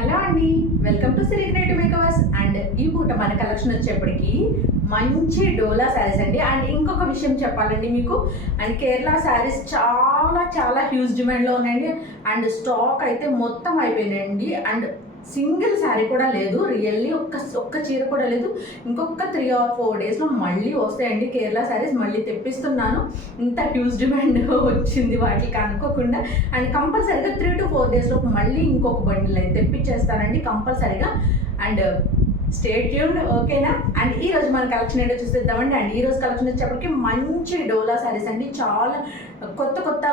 Hello అండి, welcome to Siri creative makers. And ఈ పూట మన కలెక్షన్ వచ్చేప్పటికి మంచి డోలా శారీస్ అండి. అండ్ ఇంకొక విషయం చెప్పాలండి మీకు, అండ్ కేరళ శారీస్ చాలా చాలా హ్యూజ్ డిమాండ్లో ఉన్నాయండి. అండ్ స్టాక్ అయితే మొత్తం అయిపోయినాయండి. అండ్ సింగిల్ శారీ కూడా లేదు, రియల్లీ ఒక్క చీర కూడా లేదు. ఇంకొక 3 or 4 డేస్లో మళ్ళీ వస్తాయండి కేరళ శారీస్. మళ్ళీ తెప్పిస్తున్నాను, ఇంత హ్యూజ్ డిమాండ్ వచ్చింది వాటికి అనుకోకుండా. అండ్ కంపల్సరీగా 3 to 4 డేస్లో మళ్ళీ ఇంకొక బండిల్ అయితే తెప్పించేస్తానండి కంపల్సరీగా. అండ్ స్టే ట్యూన్డ్, ఓకేనా? అండ్ ఈ రోజు మన కలెక్షన్ ఏంటో చూసేద్దామండి. అండ్ ఈ రోజు కలెక్షన్ వచ్చేప్పటికి మంచి డోలా శారీస్ అండి. చాలా కొత్త కొత్త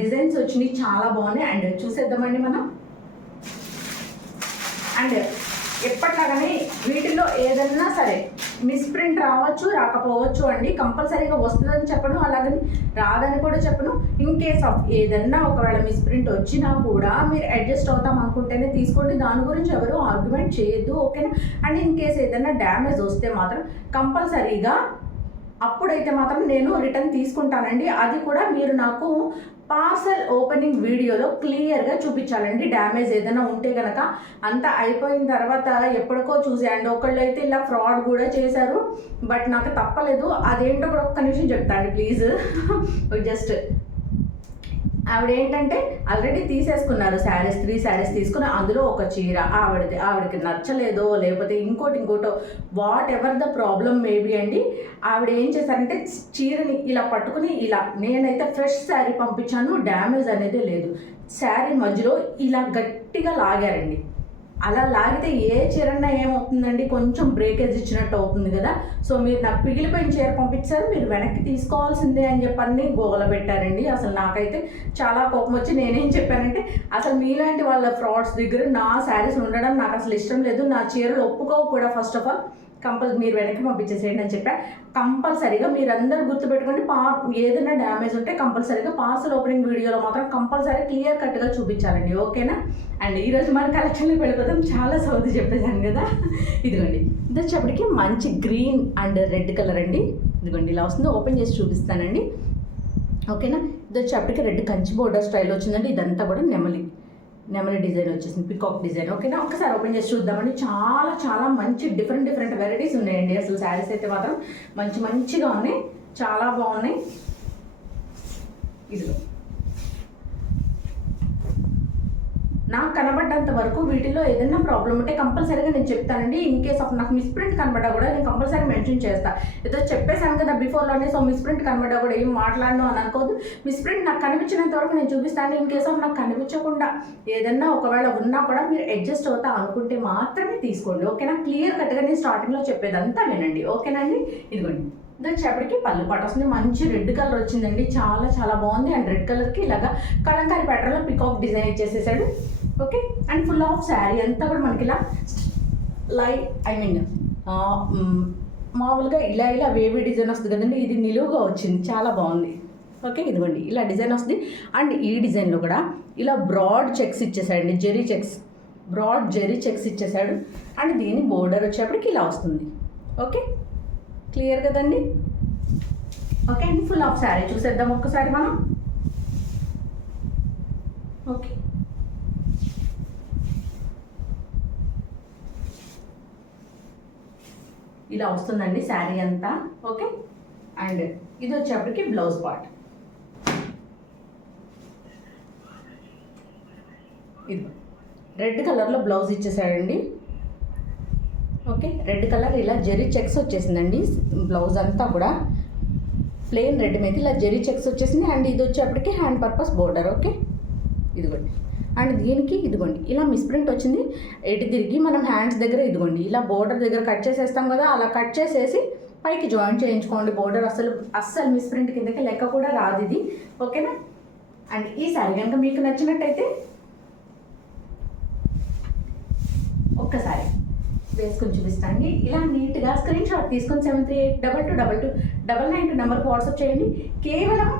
డిజైన్స్ వచ్చినాయి, చాలా బాగున్నాయి. అండ్ చూసేద్దామండి మనం. అండ్ ఎప్పట్లాగానే వీటిలో ఏదన్నా సరే మిస్ప్రింట్ రావచ్చు, రాకపోవచ్చు అండి. కంపల్సరీగా వస్తుందని చెప్పను, అలాగని రాదని కూడా చెప్పను. ఇన్ కేస్ ఆఫ్ ఏదన్నా ఒకవేళ మిస్ప్రింట్ వచ్చినా కూడా మీరు అడ్జస్ట్ అవుతాం అనుకుంటేనే తీసుకోండి, దాని గురించి ఎవరు ఆర్గ్యుమెంట్ చేయొద్దు, ఓకేనా? అండ్ ఇన్ కేస్ ఏదన్నా డ్యామేజ్ వస్తే మాత్రం కంపల్సరీగా అప్పుడైతే మాత్రం నేను రిటర్న్ తీసుకుంటానండి. అది కూడా మీరు నాకు పార్సల్ ఓపెనింగ్ వీడియోలో క్లియర్గా చూపించాలండి. డ్యామేజ్ ఏదైనా ఉంటే కనుక. అంతా అయిపోయిన తర్వాత ఎప్పటికో చూసేయండి. ఒకళ్ళు అయితే ఇలా ఫ్రాడ్ కూడా చేశారు, బట్ నాకు తప్పలేదు. అదేంటో కూడా ఒక్క నిమిషం చెప్తాండి ప్లీజ్. జస్ట్ ఆవిడ ఏంటంటే ఆల్రెడీ తీసేసుకున్నారు శారీస్, 3 శారీస్ తీసుకుని అందులో ఒక చీర ఆవిడకి నచ్చలేదో లేకపోతే ఇంకోటో whatever the problem maybe అండి. ఆవిడ ఏం చేశారంటే చీరని ఇలా పట్టుకుని ఇలా, నేనైతే ఫ్రెష్ శారీ పంపించాను, డ్యామేజ్ అనేది లేదు. శారీ మధ్యలో ఇలా గట్టిగా లాగారండి. అలా లాగితే ఏ చీరన్నా ఏమవుతుందండి, కొంచెం బ్రేకేజ్ ఇచ్చినట్టు అవుతుంది కదా. సో మీరు నాకు పిగిలిపోయిన చీర పంపించారు, మీరు వెనక్కి తీసుకోవాల్సిందే అని చెప్పని గోల పెట్టారండి. అసలు నాకైతే చాలా కోపం వచ్చి నేనేం చెప్పానంటే, అసలు మీలాంటి వాళ్ళ ఫ్రాడ్స్ దగ్గర నా శారీస్ ఉండడం నాకు అసలు ఇష్టం లేదు, నా చీరలు ఒప్పుకోవు కూడా. ఫస్ట్ ఆఫ్ ఆల్ మీరు వెనక్కి పంపించేసేయండి అని చెప్పా. కంపల్సరీగా మీరందరూ గుర్తుపెట్టుకోండి, ఏదైనా డ్యామేజ్ ఉంటే కంపల్సరీగా పార్సల్ ఓపెనింగ్ వీడియోలో మాత్రం కంపల్సరీ క్లియర్ కట్గా చూపించాలండి, ఓకేనా? అండ్ ఈరోజు మన కలెక్షన్లో వెళ్ళిపోతాం. చాలా సౌది చెప్పేశాను కదా. ఇదిగోండి, ఇది వచ్చేప్పటికి మంచి గ్రీన్ అండ్ రెడ్ కలర్ అండి. ఇదిగోండి ఇలా వస్తుంది, ఓపెన్ చేసి చూపిస్తానండి, ఓకేనా? ఇది వచ్చేప్పటికి రెడ్ కంచి బోర్డర్ స్టైల్ వచ్చిందండి. ఇదంతా కూడా నెమలి డిజైన్ వచ్చేసింది, పికాక్ డిజైన్, ఓకేనా? ఒకసారి ఓపెన్ చేసి చూద్దామండి. చాలా చాలా మంచి డిఫరెంట్ వెరైటీస్ ఉన్నాయండి. అసలు శారీస్ అయితే మాత్రం మంచిగా ఉన్నాయి, చాలా బాగున్నాయి. ఇదిగో నాకు కనబడ్డంత వరకు వీటిలో ఏదైనా ప్రాబ్లం ఉంటే కంపల్సరీగా నేను చెప్తానండి. ఇన్ కేస్ ఆఫ్ నాకు మిస్ప్రింట్ కనబడ్డా కూడా నేను కంపల్సరీ మెన్షన్ చేస్తాను. ఏదో చెప్పేశాను కదా బిఫోర్లోనే, సో మిస్ప్రింట్ కనబడ్డా కూడా ఏం మాట్లాడను అని అనుకోవద్దు. మిస్ప్రింట్ నాకు కనిపించినంత వరకు నేను చూపిస్తాను. ఇన్ కేస్ ఆఫ్ నాకు కనిపించకుండా ఏదన్నా ఒకవేళ ఉన్నా కూడా మీరు అడ్జస్ట్ అవుతా అనుకుంటే మాత్రమే తీసుకోండి, ఓకేనా? క్లియర్ కట్గా నేను స్టార్టింగ్లో చెప్పేదంతా వినండి, ఓకేనండి? ఇదిగోండి, ఇది వచ్చేప్పటికి పళ్ళు పాట వస్తుంది. మంచి రెడ్ కలర్ వచ్చిందండి, చాలా చాలా బాగుంది. అండ్ రెడ్ కలర్కి ఇలాగా కలంకారీ ప్యాటర్న్లో పికాక్ డిజైన్ ఇచ్చేసేసాడు, okay? And full of sari అంతా కూడా మనకి ఇలా మామూలుగా ఇలా వేవీ డిజైన్ వస్తుంది కదండి. ఇది నిలువుగా వచ్చింది, చాలా బాగుంది, ఓకే? ఇదిగోండి ఇలా డిజైన్ వస్తుంది. అండ్ ఈ డిజైన్లో కూడా ఇలా బ్రాడ్ చెక్స్ ఇచ్చేసాడండి, బ్రాడ్ జెరీ చెక్స్ ఇచ్చేసాడు. అండ్ దీని బోర్డర్ వచ్చేప్పటికి ఇలా వస్తుంది, ఓకే? క్లియర్ కదండి, ఓకే? అండి ఫుల్ ఆఫ్ శారీ చూసేద్దాం ఒక్కసారి మనం, ఓకే? ఇలా వస్తుందండి శారీ అంతా, ఓకే? అండ్ ఇది వచ్చేప్పటికి బ్లౌజ్ పార్ట్. ఇది రెడ్ కలర్లో బ్లౌజ్ ఇచ్చేసాడండి, ఓకే? రెడ్ కలర్ ఇలా జెరీ చెక్స్ వచ్చేసిందండి. బ్లౌజ్ అంతా కూడా ప్లెయిన్ రెడ్ మీద ఇలా జెరీ చెక్స్ వచ్చేసింది. అండ్ ఇది వచ్చేప్పటికి హ్యాండ్ పర్పస్ బోర్డర్, ఓకే? ఇదిగోండి. అండ్ దీనికి ఇదిగోండి ఇలా మిస్ప్రింట్ వచ్చింది. ఎటు తిరిగి మనం హ్యాండ్స్ దగ్గర ఇదిగోండి ఇలా బోర్డర్ దగ్గర కట్ చేసేస్తాం కదా, అలా కట్ చేసేసి పైకి జాయిన్ చేయించుకోండి. బోర్డర్ అస్సలు మిస్ప్రింట్ కిందకి లెక్క కూడా రాదు ఇది, ఓకేనా? అండ్ ఈ శారీ కనుక మీకు నచ్చినట్టయితే ఒక్కసారి వేసుకొని చూపిస్తాండి. ఇలా నీట్గా స్క్రీన్ షాట్ తీసుకొని 73822299 నెంబర్కి వాట్సాప్ చేయండి. కేవలం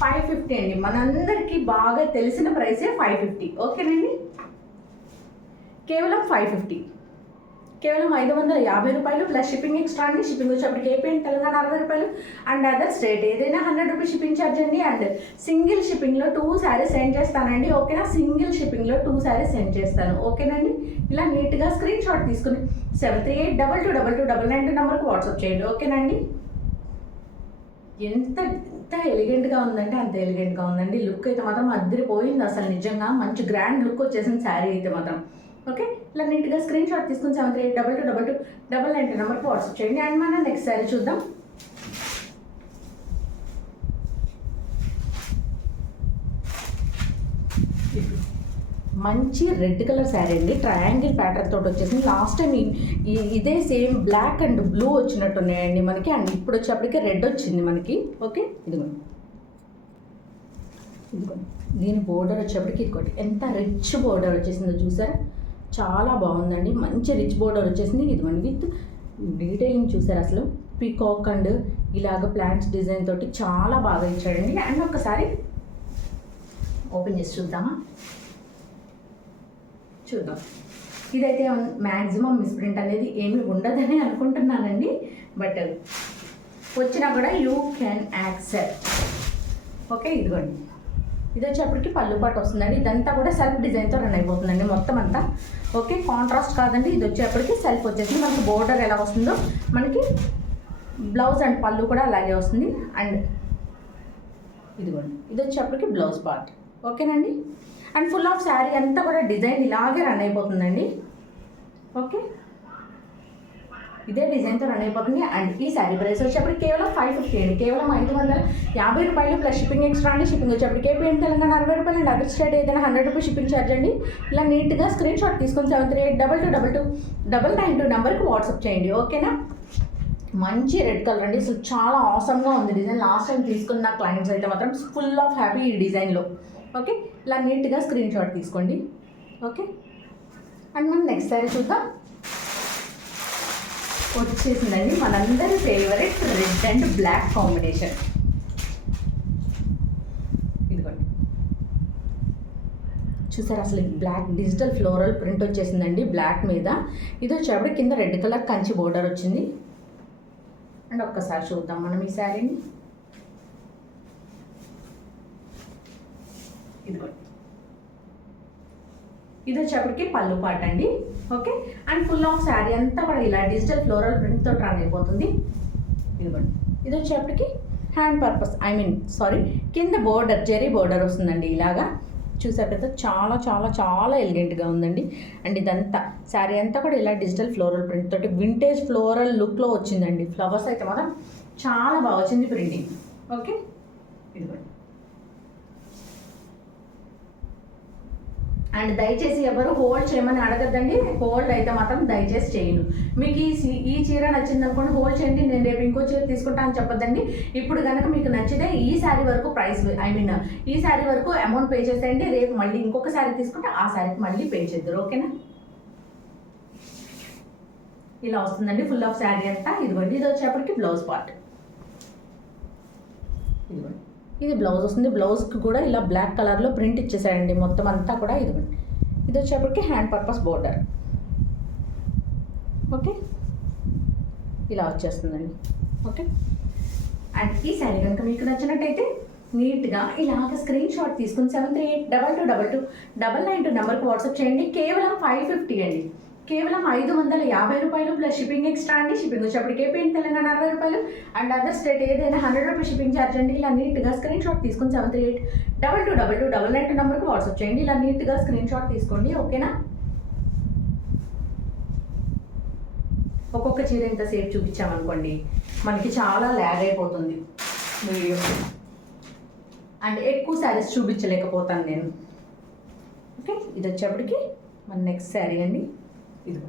550 అండి, మనందరికీ బాగా తెలిసిన ప్రైసే 550, ఓకేనండి? కేవలం 550. కేవలం 550 రూపాయలు ప్లస్ షిప్పింగ్ ఎక్స్ట్రా అండి. షిప్పింగ్ వచ్చేప్పటికి ఏపీ అండ్ తెలంగాణ 60 రూపాయలు అండ్ అదర్ స్టేట్ ఏదైనా 100 రూపీస్ షిప్పింగ్ ఛార్జ్ అండి. అండ్ సింగిల్ షిప్పింగ్లో 2 శారీస్ సెండ్ చేస్తానండి, ఓకేనా. సింగిల్ షిప్పింగ్లో 2 శారీస్ సెండ్ చేస్తాను, ఓకేనండి. ఇలా నీట్గా స్క్రీన్ షాట్ తీసుకుని 7382222299 నెంబర్కి వాట్సాప్ చేయండి, ఓకేనండి. ఎంత ఎలిగెంట్గా ఉందంటే అంత ఎలిగెంట్గా ఉందండి. లుక్ అయితే మాత్రం అదిరిపోయింది అసలు, నిజంగా మంచి గ్రాండ్ లుక్ వచ్చేసింది శారీ అయితే మాత్రం, ఓకే. ఇలా నీట్గా స్క్రీన్ షాట్ తీసుకుని 7382222299 నెంబర్కి వాట్సాప్ చేయండి. అండ్ మనం నెక్స్ట్ శారీ చూద్దాం. మంచి రెడ్ కలర్ శారీ అండి, ట్రయాంగిల్ ప్యాటర్న్ తోటి వచ్చేసింది. లాస్ట్ టైం ఇదే సేమ్ బ్లాక్ అండ్ బ్లూ వచ్చినట్టున్నాయండి మనకి. అండ్ ఇప్పుడు వచ్చేప్పటికే రెడ్ వచ్చింది మనకి, ఓకే. ఇదిగోండి దీని బోర్డర్ వచ్చేప్పటికి ఇదిగోండి ఎంత రిచ్ బోర్డర్ వచ్చేసిందో చూసారా, చాలా బాగుందండి. మంచి రిచ్ బోర్డర్ వచ్చేసింది. ఇదిగోండి విత్ డీటెయిలింగ్ చూసారు అసలు, పీకాక్ అండ్ ఇలాగ ప్లాంట్స్ డిజైన్ తోటి చాలా బాగా ఇచ్చాడండి. అండ్ ఒకసారి ఓపెన్ చేసి చూద్దామా, చూద్దాం. ఇదైతే మ్యాక్సిమం మిస్ప్రింట్ అనేది ఏమీ ఉండదని అనుకుంటున్నానండి, బట్ వచ్చినా కూడా యూ క్యాన్ యాక్సెప్ట్, ఓకే. ఇదిగోండి ఇది వచ్చేప్పటికి పళ్ళు పాటు వస్తుందండి. ఇదంతా కూడా సెల్ఫ్ డిజైన్తో రన్ అయిపోతుందండి మొత్తం అంతా, ఓకే. కాంట్రాస్ట్ కాదండి, ఇది వచ్చేప్పటికి సెల్ఫ్ వచ్చేసి మనకి బోర్డర్ ఎలా వస్తుందో మనకి బ్లౌజ్ అండ్ పళ్ళు కూడా అలాగే వస్తుంది. అండ్ ఇదిగోండి ఇది వచ్చేప్పటికి బ్లౌజ్ పార్ట్, ఓకేనండి. అండ్ ఫుల్ ఆఫ్ శారీ అంతా కూడా డిజైన్ ఇలాగే రన్ అయిపోతుందండి, ఓకే. ఇదే డిజైన్తో రన్ అయిపోతుంది. అండ్ ఈ శారీ ప్రైస్ వచ్చేప్పటికి కేవలం 550 అండి, కేవలం 550 రూపాయలు ప్లస్ షిప్పింగ్ ఎక్స్ట్రా అండి. షిప్పింగ్ వచ్చేప్పటికి ఏపీ అండ్ తెలంగాణ 60 రూపాయలు అండ్ అదర్ స్టేట్ ఏదైనా 100 రూపీస్ షిప్పింగ్ ఛార్జ్ అండి. ఇలా నీట్గా స్క్రీన్ షాట్ తీసుకొని 7382222299 నెంబర్కి వాట్సాప్ చేయండి, ఓకేనా. మంచి రెడ్ కలర్ అండి, అసలు చాలా ఆసమ్గా ఉంది డిజైన్. లాస్ట్ టైం తీసుకున్న క్లయింట్స్ అయితే మాత్రం ఫుల్ ఆఫ్ హ్యాపీ ఈ డిజైన్లో, ఓకే. ఇలా నీట్గా స్క్రీన్ షాట్ తీసుకోండి, ఓకే. అండ్ మనం నెక్స్ట్ సారీ చూద్దాం. వచ్చేసిందండి మనందరి favourite red and black combination. ఇదిగోండి చూసారు అసలు బ్లాక్ డిజిటల్ ఫ్లోరల్ ప్రింట్ వచ్చేసిందండి బ్లాక్ మీద. ఇది వచ్చేప్పుడు కింద రెడ్ కలర్ కంచి బోర్డర్ వచ్చింది. అండ్ ఒక్కసారి చూద్దాం మనం ఈ శారీని. ఇదిగోండి ఇది వచ్చేప్పటికి పళ్ళు పాట అండి, okay. And full of sari అంతా కూడా ఇలా డిజిటల్ ఫ్లోరల్ ప్రింట్తో రన్ అయిపోతుంది. ఇదిగోండి ఇది వచ్చేప్పటికి హ్యాండ్ పర్పస్ కింద బోర్డర్ జెరీ బోర్డర్ వస్తుందండి ఇలాగా. చూసారు కదా చాలా చాలా చాలా ఎలిగెంట్గా ఉందండి. అండ్ ఇదంతా శారీ అంతా కూడా ఇలా డిజిటల్ ఫ్లోరల్ ప్రింట్ తోటి వింటేజ్ ఫ్లోరల్ లుక్లో వచ్చిందండి. ఫ్లవర్స్ అయితే మాత్రం చాలా బాగా వచ్చింది ప్రింటింగ్, ఓకే. ఇదిగోండి అండ్ దయచేసి ఎవరు హోల్డ్ చేయమని అడగద్దండి, హోల్డ్ అయితే మాత్రం దయచేసి చేయను. మీకు ఈ చీర నచ్చింది అనుకోండి హోల్డ్ చేయండి, నేను రేపు ఇంకో చీర తీసుకుంటా అని చెప్పొద్దండి. ఇప్పుడు కనుక మీకు నచ్చితే ఈ శారీ వరకు ఈ శారీ వరకు అమౌంట్ పే చేసేయండి. రేపు మళ్ళీ ఇంకొక శారీ తీసుకుంటే ఆ శారీకి మళ్ళీ పే చేద్దరు, ఓకేనా. ఇలా వస్తుందండి ఫుల్ ఆఫ్ శారీ అంతా. ఇదిగోండి ఇది వచ్చేప్పటికి బ్లౌజ్ పార్ట్. ఇదిగోండి ఇది బ్లౌజ్ వస్తుంది. బ్లౌజ్కి కూడా ఇలా బ్లాక్ కలర్లో ప్రింట్ ఇచ్చేసారండి మొత్తం అంతా కూడా. ఇదిగోండి ఇది వచ్చేప్పటికి హ్యాండ్ పర్పస్ బోర్డర్, ఓకే. ఇలా వచ్చేస్తుందండి, ఓకే. అండ్ ఈ శారీ కనుక మీకు నచ్చినట్టయితే నీట్గా ఇలాగ స్క్రీన్ షాట్ తీసుకుని 73822299 నెంబర్కి వాట్సాప్ చేయండి. కేవలం 550 అండి, కేవలం 550 రూపాయలు ప్లస్ షిప్పింగ్ ఎక్స్ట్రా అండి. షిప్పింగ్ వచ్చేప్పటికి ఏపీ తెలంగాణ 60 రూపాయలు అండ్ అదర్ స్టేట్ ఏదైనా 100 రూపీస్ షిప్పింగ్ ఛార్జ్ అండి. ఇలా నీట్గా స్క్రీన్ షాట్ తీసుకుని 73822299 నెంబర్కి వాట్సాప్ చేయండి. ఇలా నీట్గా స్క్రీన్ షాట్ తీసుకోండి, ఓకేనా. ఒక్కొక్క చీర ఇంతసేపు చూపించామనుకోండి మనకి చాలా ల్యాగ్ అయిపోతుంది వీడియో అండ్ ఎక్కువ శారీస్ చూపించలేకపోతాను నేను, ఓకే. ఇది వచ్చేప్పటికి మన నెక్స్ట్ శారీ అండి. ఇది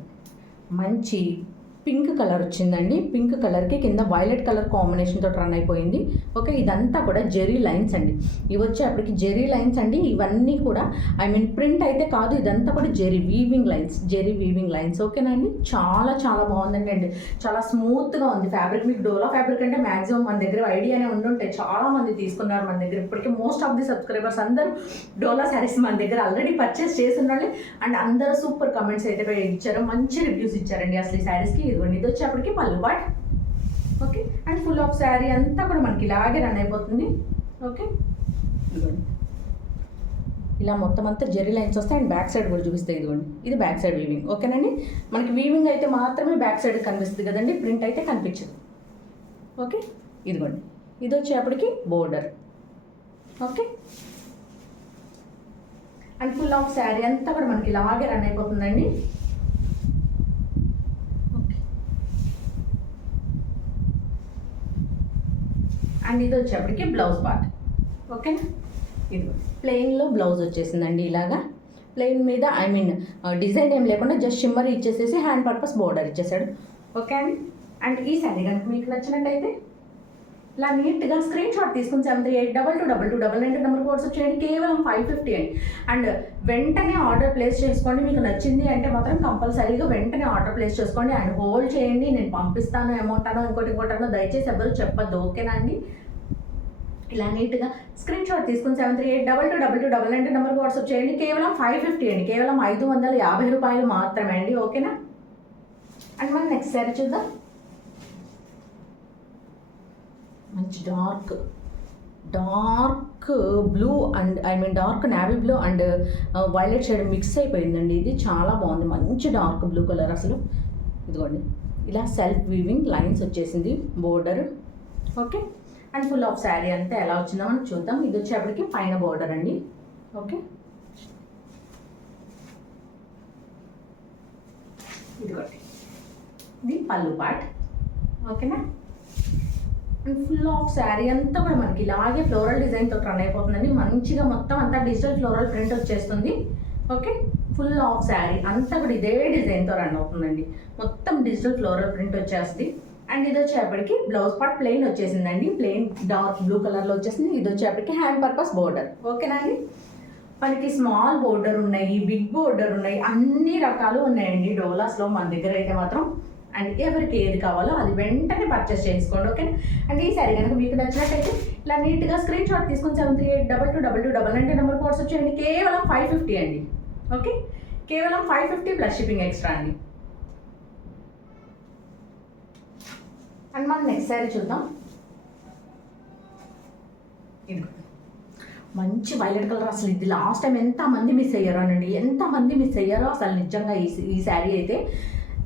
మంచి పింక్ కలర్ వచ్చిందండి. పింక్ కలర్కి కింద వైలెట్ కలర్ కాంబినేషన్తో రన్ అయిపోయింది. ఓకే, ఇదంతా కూడా జెరీ లైన్స్ అండి. ఇవి వచ్చేప్పటికి జెరీ లైన్స్ అండి. ఇవన్నీ కూడా ప్రింట్ అయితే కాదు, ఇదంతా కూడా జెరీ వీవింగ్ లైన్స్. ఓకేనండి, చాలా చాలా బాగుందండి. అండి చాలా స్మూత్గా ఉంది ఫ్యాబ్రిక్. మీకు డోలా ఫ్యాబ్రిక్ అంటే మ్యాక్సిమం మన దగ్గర ఐడియానే ఉండుంటాయి, చాలా మంది తీసుకున్నారు మన దగ్గర. ఇప్పటికీ మోస్ట్ ఆఫ్ ది సబ్స్క్రైబర్స్ అందరూ డోలా శారీస్ మన దగ్గర ఆల్రెడీ పర్చేస్ చేస్తున్నారు. అండ్ అందరూ సూపర్ కమెంట్స్ అయితే ఇచ్చారు, మంచి రివ్యూస్ ఇచ్చారండి అసలు ఈ శారీస్కి. ఇది వచ్చేప్పటికి పళ్ళు పాట్. Okay, and full of sari అంతా కూడా మనకి ఇలాగే రన్ అయిపోతుంది. ఓకే, ఇలా మొత్తం అంతా జెరీ లైన్స్ వస్తాయి. అండ్ బ్యాక్ సైడ్ కూడా చూపిస్తాయి. ఇదిగోండి, ఇది బ్యాక్ సైడ్ వీవింగ్. ఓకేనండి, మనకి వీవింగ్ అయితే మాత్రమే బ్యాక్ సైడ్ కనిపిస్తుంది కదండి, ప్రింట్ అయితే కనిపించదు. ఓకే, ఇదిగోండి, ఇది వచ్చేప్పటికి border. Okay, and full of sari అంతా కూడా మనకి ఇలాగే రన్ అయిపోతుందండి. అండ్ ఇది వచ్చేప్పటికి బ్లౌజ్ పార్ట్. ఓకేనా, ఇది ప్లెయిన్లో బ్లౌజ్ వచ్చేసిందండి. ఇలాగా ప్లెయిన్ మీద డిజైన్ ఏం లేకుండా జస్ట్ షిమ్మర్ ఇచ్చేసేసి హ్యాండ్ పర్పస్ బోర్డర్ ఇచ్చేసాడు. ఓకే అండి, అండ్ ఈ శారీ కనుక మీకు నచ్చినట్టయితే ఇలా నీట్గా స్క్రీన్ షాట్ తీసుకుని 73822299 నెంబర్కి వాట్సాప్ చేయండి. కేవలం 550 అండి. అండ్ వెంటనే ఆర్డర్ ప్లేస్ చేసుకోండి. మీకు నచ్చింది అంటే మాత్రం కంపల్సరీగా వెంటనే ఆర్డర్ ప్లేస్ చేసుకోండి. అండ్ హోల్డ్ చేయండి, నేను పంపిస్తాను అమౌంట్ అనో ఇంకోటి దయచేసి ఎవరు చెప్పద్దు. ఓకేనా అండి, ఇలా నీట్గా స్క్రీన్ షాట్ తీసుకుని 73822299 నెంబర్కి వాట్సాప్ చేయండి. కేవలం 550 అండి, కేవలం 550 రూపాయలు మాత్రమే అండి. ఓకేనా, అండ్ మనం నెక్స్ట్ శారీ చూద్దాం. మంచి dark blue and dark navy blue and violet shade mix అయిపోయిందండి. ఇది చాలా బాగుంది, మంచి డార్క్ బ్లూ కలర్ అసలు. ఇదిగోండి, ఇలా సెల్ఫ్ వీవింగ్ లైన్స్ వచ్చేసింది border. Okay, and full of sari అంతా ఎలా వచ్చిందో మనం చూద్దాం. ఇది వచ్చేప్పటికి పైన బోర్డర్ అండి. ఓకే, ఇదిగోండి, ఇది పళ్ళు పార్ట్. ఓకేనా, అండ్ ఫుల్ ఆఫ్ శారీ అంతా కూడా మనకి ఇలాగే ఫ్లోరల్ డిజైన్తో రన్ అయిపోతుందండి. మంచిగా మొత్తం అంతా డిజిటల్ ఫ్లోరల్ ప్రింట్ వచ్చేస్తుంది. ఓకే, ఫుల్ ఆఫ్ శారీ అంతా కూడా ఇదే డిజైన్తో రన్ అవుతుందండి. మొత్తం డిజిటల్ ఫ్లోరల్ ప్రింట్ వచ్చేస్తుంది. అండ్ ఇది వచ్చేప్పటికి బ్లౌజ్ పార్ట్ ప్లెయిన్ వచ్చేసిందండి. ప్లెయిన్ డార్క్ బ్లూ కలర్లో వచ్చేసింది. ఇది వచ్చేప్పటికి హ్యాండ్ పర్పస్ బోర్డర్. ఓకేనా అండి, మనకి స్మాల్ బోర్డర్ ఉన్నాయి, బిగ్ బోర్డర్ ఉన్నాయి, అన్ని రకాలు ఉన్నాయండి డోలాస్లో మన దగ్గర అయితే మాత్రం. అండ్ ఎవరికి ఏది కావాలో అది వెంటనే పర్చేస్ చేసుకోండి. ఓకే, అండ్ ఈ శారీ కనుక మీకు నచ్చినట్టయితే ఇలా నీట్గా స్క్రీన్ షాట్ తీసుకుని 73822299 నెంబర్కి వాట్సాప్ చేయండి. కేవలం 550 అండి. ఓకే, కేవలం 550 ప్లస్ షిప్పింగ్ ఎక్స్ట్రా అండి. అండ్ మనం నెక్స్ట్ శారీ చూద్దాం. ఇది మంచి వైలెట్ కలర్. అసలు ఇది లాస్ట్ టైం ఎంతమంది మిస్ అయ్యారో అనండి, ఎంతమంది మిస్ అయ్యారో అసలు నిజంగా ఈ శారీ అయితే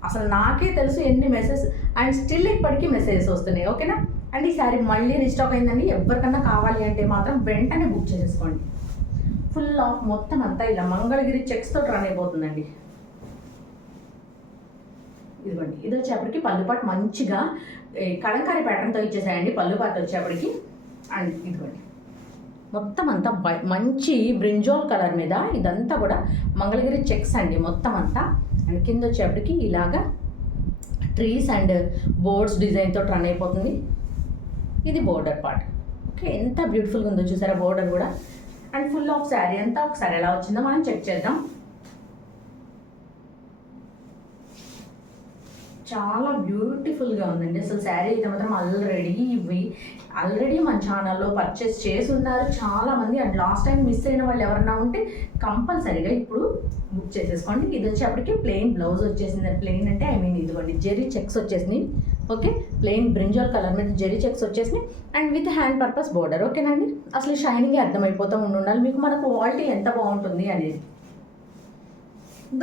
అసలు నాకే తెలుసు ఎన్ని మెసేజ్ అండ్ స్టిల్ ఇప్పటికీ మెసేజెస్ వస్తున్నాయి. ఓకేనా, అండ్ ఈ శారీ మళ్ళీ రీస్టాక్ అయిందండి. ఎవరికన్నా కావాలి అంటే మాత్రం వెంటనే బుక్ చేసేసుకోండి. ఫుల్ ఆఫ్ మొత్తం అంతా ఇలా మంగళగిరి చెక్స్తో రన్ అయిపోతుందండి. ఇదిగోండి, ఇది వచ్చేప్పటికి పళ్ళు పాటు మంచిగా కలంకారీ ప్యాటర్న్తో ఇచ్చేసాయండి పళ్ళు పాటు వచ్చేప్పటికి. అండ్ ఇదిగోండి, మొత్తం అంతా మంచి బ్రింజాల్ కలర్ మీద ఇదంతా కూడా మంగళగిరి చెక్స్ అండి మొత్తం అంతా. అండ్ కింద వచ్చేప్పటికి ఇలాగా ట్రీస్ అండ్ బోర్డ్స్ డిజైన్తో రన్ అయిపోతుంది. ఇది బోర్డర్ పార్ట్. ఓకే, ఎంత బ్యూటిఫుల్గా ఉందో చూసారా బోర్డర్ కూడా. అండ్ ఫుల్ ఆఫ్ శారీ అంతా ఒకసారి ఎలా వచ్చిందో మనం చెక్ చేద్దాం. చాలా బ్యూటిఫుల్గా ఉందండి అసలు శారీ అయితే మాత్రం. ఆల్రెడీ మన ఛానల్లో పర్చేస్ చేసి ఉన్నారు చాలామంది. అండ్ లాస్ట్ టైం మిస్ అయిన వాళ్ళు ఎవరన్నా ఉంటే కంపల్సరీగా ఇప్పుడు బుక్ చేసేసుకోండి. ఇది వచ్చేప్పటికి ప్లెయిన్ బ్లౌజ్ వచ్చేసింది. ప్లెయిన్ అంటే ఇదిగోండి జెరీ చెక్స్ వచ్చేసినాయి. ఓకే, ప్లెయిన్ బ్రింజాల్ కలర్ మీద జెరీ చెక్స్ వచ్చేసినాయి and with hand purpose border. ఓకేనండి, అసలు షైనింగ్ అర్థమైపోతూ ఉండాలి మీకు మన క్వాలిటీ ఎంత బాగుంటుంది అనేది.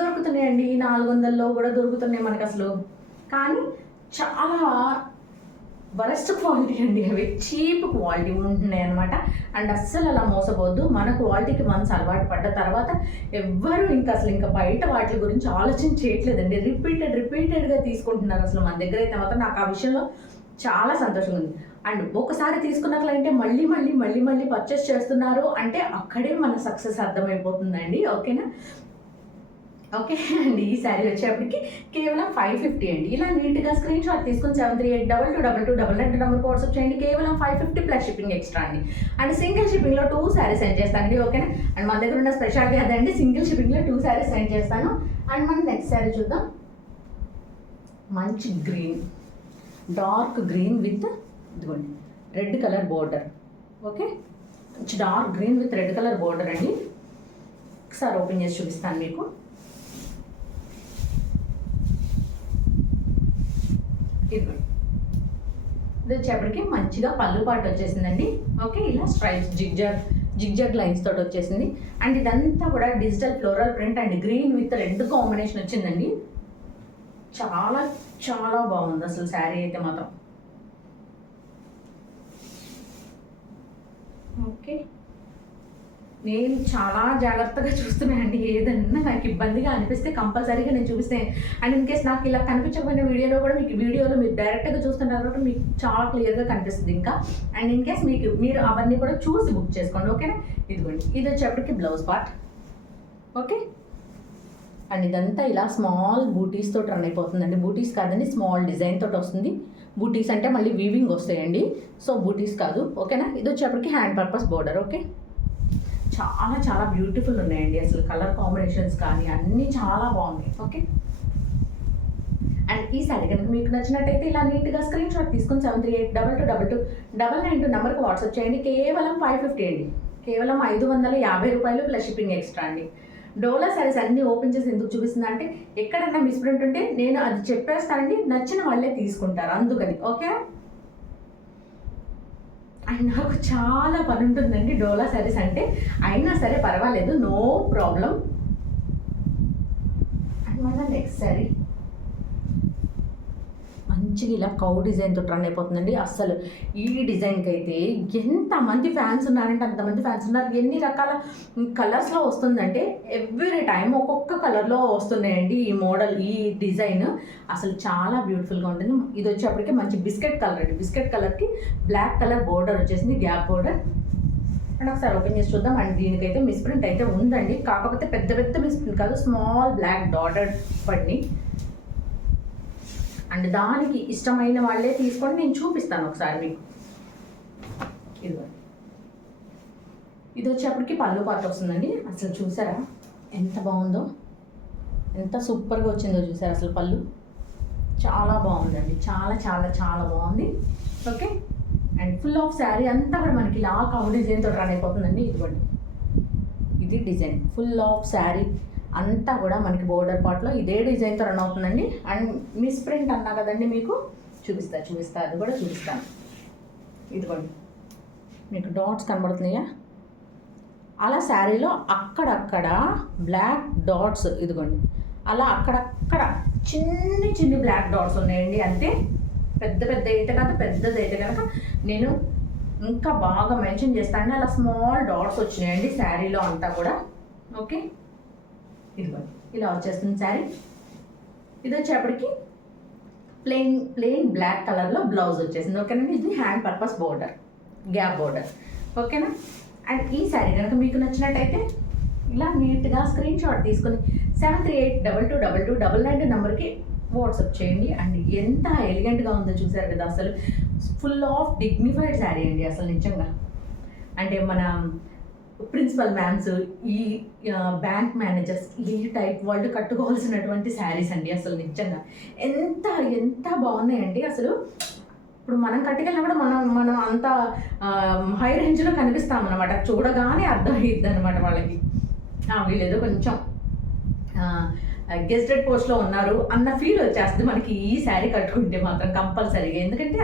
దొరుకుతున్నాయండి 400లో కూడా దొరుకుతున్నాయి మనకు అసలు, కానీ చాలా వరస్ట్ క్వాలిటీ అండి. అవి చీప్ క్వాలిటీ ఉంటున్నాయి అనమాట. అండ్ అస్సలు అలా మోసపోవద్దు. మన క్వాలిటీకి మనసు అలవాటు పడ్డ తర్వాత ఎవ్వరు ఇంకా బయట వాటి గురించి ఆలోచన చేయట్లేదండి. రిపీటెడ్గా తీసుకుంటున్నారు అసలు మన దగ్గర అయితే మాత్రం. నాకు ఆ విషయంలో చాలా సంతోషంగా ఉంది. అండ్ ఒకసారి తీసుకున్న క్లయింటే మళ్ళీ పర్చేస్ చేస్తున్నారు అంటే అక్కడే మన సక్సెస్ అర్థమైపోతుందండి. ఓకేనా, ఓకే అండి. ఈ శారీ వచ్చేప్పటికి కేవలం 550 అండి. ఇలా నీట్గా స్క్రీన్ షాట్ తీసుకొని 7382222299 నెంబర్కి వాట్సాప్ చేయండి. కేవలం 550 ప్లస్ షిప్పింగ్ ఎక్స్ట్రా అండి. అండ్ సింగిల్ షిప్పింగ్లో 2 శారీస్ సెండ్ చేస్తానండి. ఓకేనా. అండ్ మన దగ్గర ఉన్న స్పెషాలిటీ అదండి, సింగిల్ షిప్పింగ్లో 2 శారీస్ సెండ్ చేస్తాను. అండ్ మనం నెక్స్ట్ శారీ చూద్దాం. మంచి గ్రీన్, డార్క్ గ్రీన్ విత్ ఇదిగోండి రెడ్ కలర్ బోర్డర్. ఓకే, మంచి dark green with red colour border అండి. ఒకసారి ఓపెన్ చేసి చూపిస్తాను మీకు. ఇది వచ్చేప్పటికి మంచిగా పళ్ళు పాటు వచ్చేసిందండి. ఓకే, ఇలా స్ట్రైప్స్ జిగ్జాగ్ లైన్స్ తోటి వచ్చేసింది. అండ్ ఇదంతా కూడా digital floral print and green with red combination వచ్చిందండి. చాలా చాలా బాగుంది అసలు శారీ అయితే మాత్రం. ఓకే, నేను చాలా జాగ్రత్తగా చూస్తున్నానండి. ఏదన్నా నాకు ఇబ్బందిగా అనిపిస్తే కంపల్సరీగా నేను చూపిస్తాను. అండ్ ఇన్ కేస్ నాకు ఇలా కనిపించకపోయిన వీడియోలో కూడా మీకు వీడియోలో మీరు డైరెక్ట్గా చూస్తుంటారు కాబట్టి మీకు చాలా క్లియర్గా కనిపిస్తుంది ఇంకా. అండ్ ఇన్ కేస్ మీరు అవన్నీ కూడా చూసి బుక్ చేసుకోండి. ఓకేనా. ఇదిగోండి, ఇది వచ్చేప్పటికి బ్లౌజ్ పార్ట్. ఓకే, అండ్ ఇదంతా ఇలా స్మాల్ బూటీస్ తోటి రన్ అయిపోతుందండి. బూటీస్ కాదండి, స్మాల్ డిజైన్ తోటి వస్తుంది. బూటీస్ అంటే మళ్ళీ వీవింగ్ వస్తాయండి, సో బూటీస్ కాదు. ఓకేనా. ఇది వచ్చేప్పటికి హ్యాండ్ పర్పస్ బోర్డర్. ఓకే, చాలా చాలా బ్యూటిఫుల్ ఉన్నాయండి అసలు. కలర్ కాంబినేషన్స్ కానీ అన్నీ చాలా బాగున్నాయి. ఓకే, అండ్ ఈ శారీ కనుక మీకు నచ్చినట్టయితే ఇలా నీట్గా స్క్రీన్ షాట్ తీసుకుని 7382222299 నెంబర్కి వాట్సాప్ చేయండి. కేవలం 550 అండి. కేవలం 550 రూపాయలు ప్లస్ షిప్పింగ్ ఎక్స్ట్రా అండి. డోలా శారీస్ అన్నీ ఓపెన్ చేసి ఎందుకు చూపిస్తుంది అంటే ఎక్కడన్నా మిస్ప్రింట్ ఉంటే నేను అది చెప్పేస్తానండి, నచ్చిన వాళ్ళే తీసుకుంటారు అందుకని. ఓకే, అండ్ నాకు చాలా పని ఉంటుందండి డోలా శారీస్ అంటే, అయినా సరే పర్వాలేదు, నో ప్రాబ్లం. అండ్ మళ్ళీ నెక్స్ట్ శారీ మంచిగా ఇలా కౌ డిజైన్తో రన్ అయిపోతుందండి. అస్సలు ఈ డిజైన్కి అయితే ఎంతమంది ఫ్యాన్స్ ఉన్నారంటే అంతమంది ఫ్యాన్స్ ఉన్నారు. ఎన్ని రకాల కలర్స్లో వస్తుందంటే ఎవ్రీ టైం ఒక్కొక్క కలర్లో వస్తున్నాయండి ఈ మోడల్, ఈ డిజైన్ అసలు చాలా బ్యూటిఫుల్గా ఉంటుంది. ఇది వచ్చేప్పటికి మంచి బిస్కెట్ కలర్ అండి. బిస్కెట్ కలర్కి బ్లాక్ కలర్ బోర్డర్ వచ్చేసింది, గ్యాప్ బోర్డర్. అండ్ ఒకసారి ఓపెన్ చేసి చూద్దాం. అండ్ దీనికైతే మిస్ప్రింట్ అయితే ఉందండి, కాకపోతే పెద్ద పెద్ద మిస్ప్రింట్ కాదు, స్మాల్ బ్లాక్ డాటెడ్ పడిని. అండ్ దానికి ఇష్టమైన వాళ్ళే తీసుకొని నేను చూపిస్తాను ఒకసారి మీకు. ఇది వచ్చేప్పటికి పళ్ళు పార్ట్ వస్తుందండి. అసలు చూసారా ఎంత బాగుందో, ఎంత సూపర్గా వచ్చిందో చూసారా అసలు. పళ్ళు చాలా బాగుందండి, చాలా చాలా చాలా బాగుంది. Okay, and full of sari అంతా కూడా మనకి ఇలా కౌ డిజైన్తో రన్ అయిపోతుందండి. ఇదిగోండి, ఇది డిజైన్ ఫుల్ ఆఫ్ శారీ అంతా కూడా మనకి బోర్డర్ పార్ట్లో ఇదే డిజైన్తో రన్ అవుతుందండి. అండ్ మిస్ ప్రింట్ అన్నా కదండి మీకు, చూపిస్తా అది కూడా చూపిస్తాను. ఇదిగోండి, మీకు డాట్స్ కనబడుతున్నాయా, అలా శారీలో అక్కడక్కడ బ్లాక్ డాట్స్, ఇదిగోండి అలా అక్కడక్కడ చిన్ని చిన్ని బ్లాక్ డాట్స్ ఉన్నాయండి. అంతే, పెద్ద పెద్ద అయితే కాదు, పెద్దది అయితే కనుక నేను ఇంకా బాగా మెన్షన్ చేస్తాను. అలా స్మాల్ డాట్స్ వచ్చినాయండి శారీలో అంతా కూడా. ఓకే, ఇదిగోండి ఇలా వచ్చేస్తుంది శారీ. ఇది వచ్చేప్పటికి ప్లెయిన్ బ్లాక్ కలర్లో బ్లౌజ్ వచ్చేసింది. ఓకేనండి, ఇది hand purpose border, gap border. ఓకేనా. అండ్ ఈ శారీ కనుక మీకు నచ్చినట్టయితే ఇలా నీట్గా స్క్రీన్ షాట్ తీసుకొని 73822299 నెంబర్కి వాట్సాప్ చేయండి. అండ్ ఎంత ఎలిగెంట్గా ఉందో చూసారు కదా అసలు. ఫుల్ ఆఫ్ డిగ్నిఫైడ్ శారీ అండి అసలు నిజంగా. అంటే మన ప్రిన్సిపల్ మ్యామ్స్, ఈ బ్యాంక్ మేనేజర్స్, ఈ టైప్ వాళ్ళు కట్టుకోవాల్సినటువంటి శారీస్ అండి అసలు నిజంగా. ఎంత ఎంత బాగున్నాయండి అసలు. ఇప్పుడు మనం కట్టుకెళ్ళినా కూడా మనం అంత హై రేంజ్లో కనిపిస్తాం అనమాట. చూడగానే అర్థమయ్యిద్ది అనమాట వాళ్ళకి, వీళ్ళేదో కొంచెం గెస్టెడ్ పోస్ట్లో ఉన్నారు అన్న ఫీల్ వచ్చేస్తుంది మనకి ఈ శారీ కట్టుకుంటే మాత్రం కంపల్సరీగా. ఎందుకంటే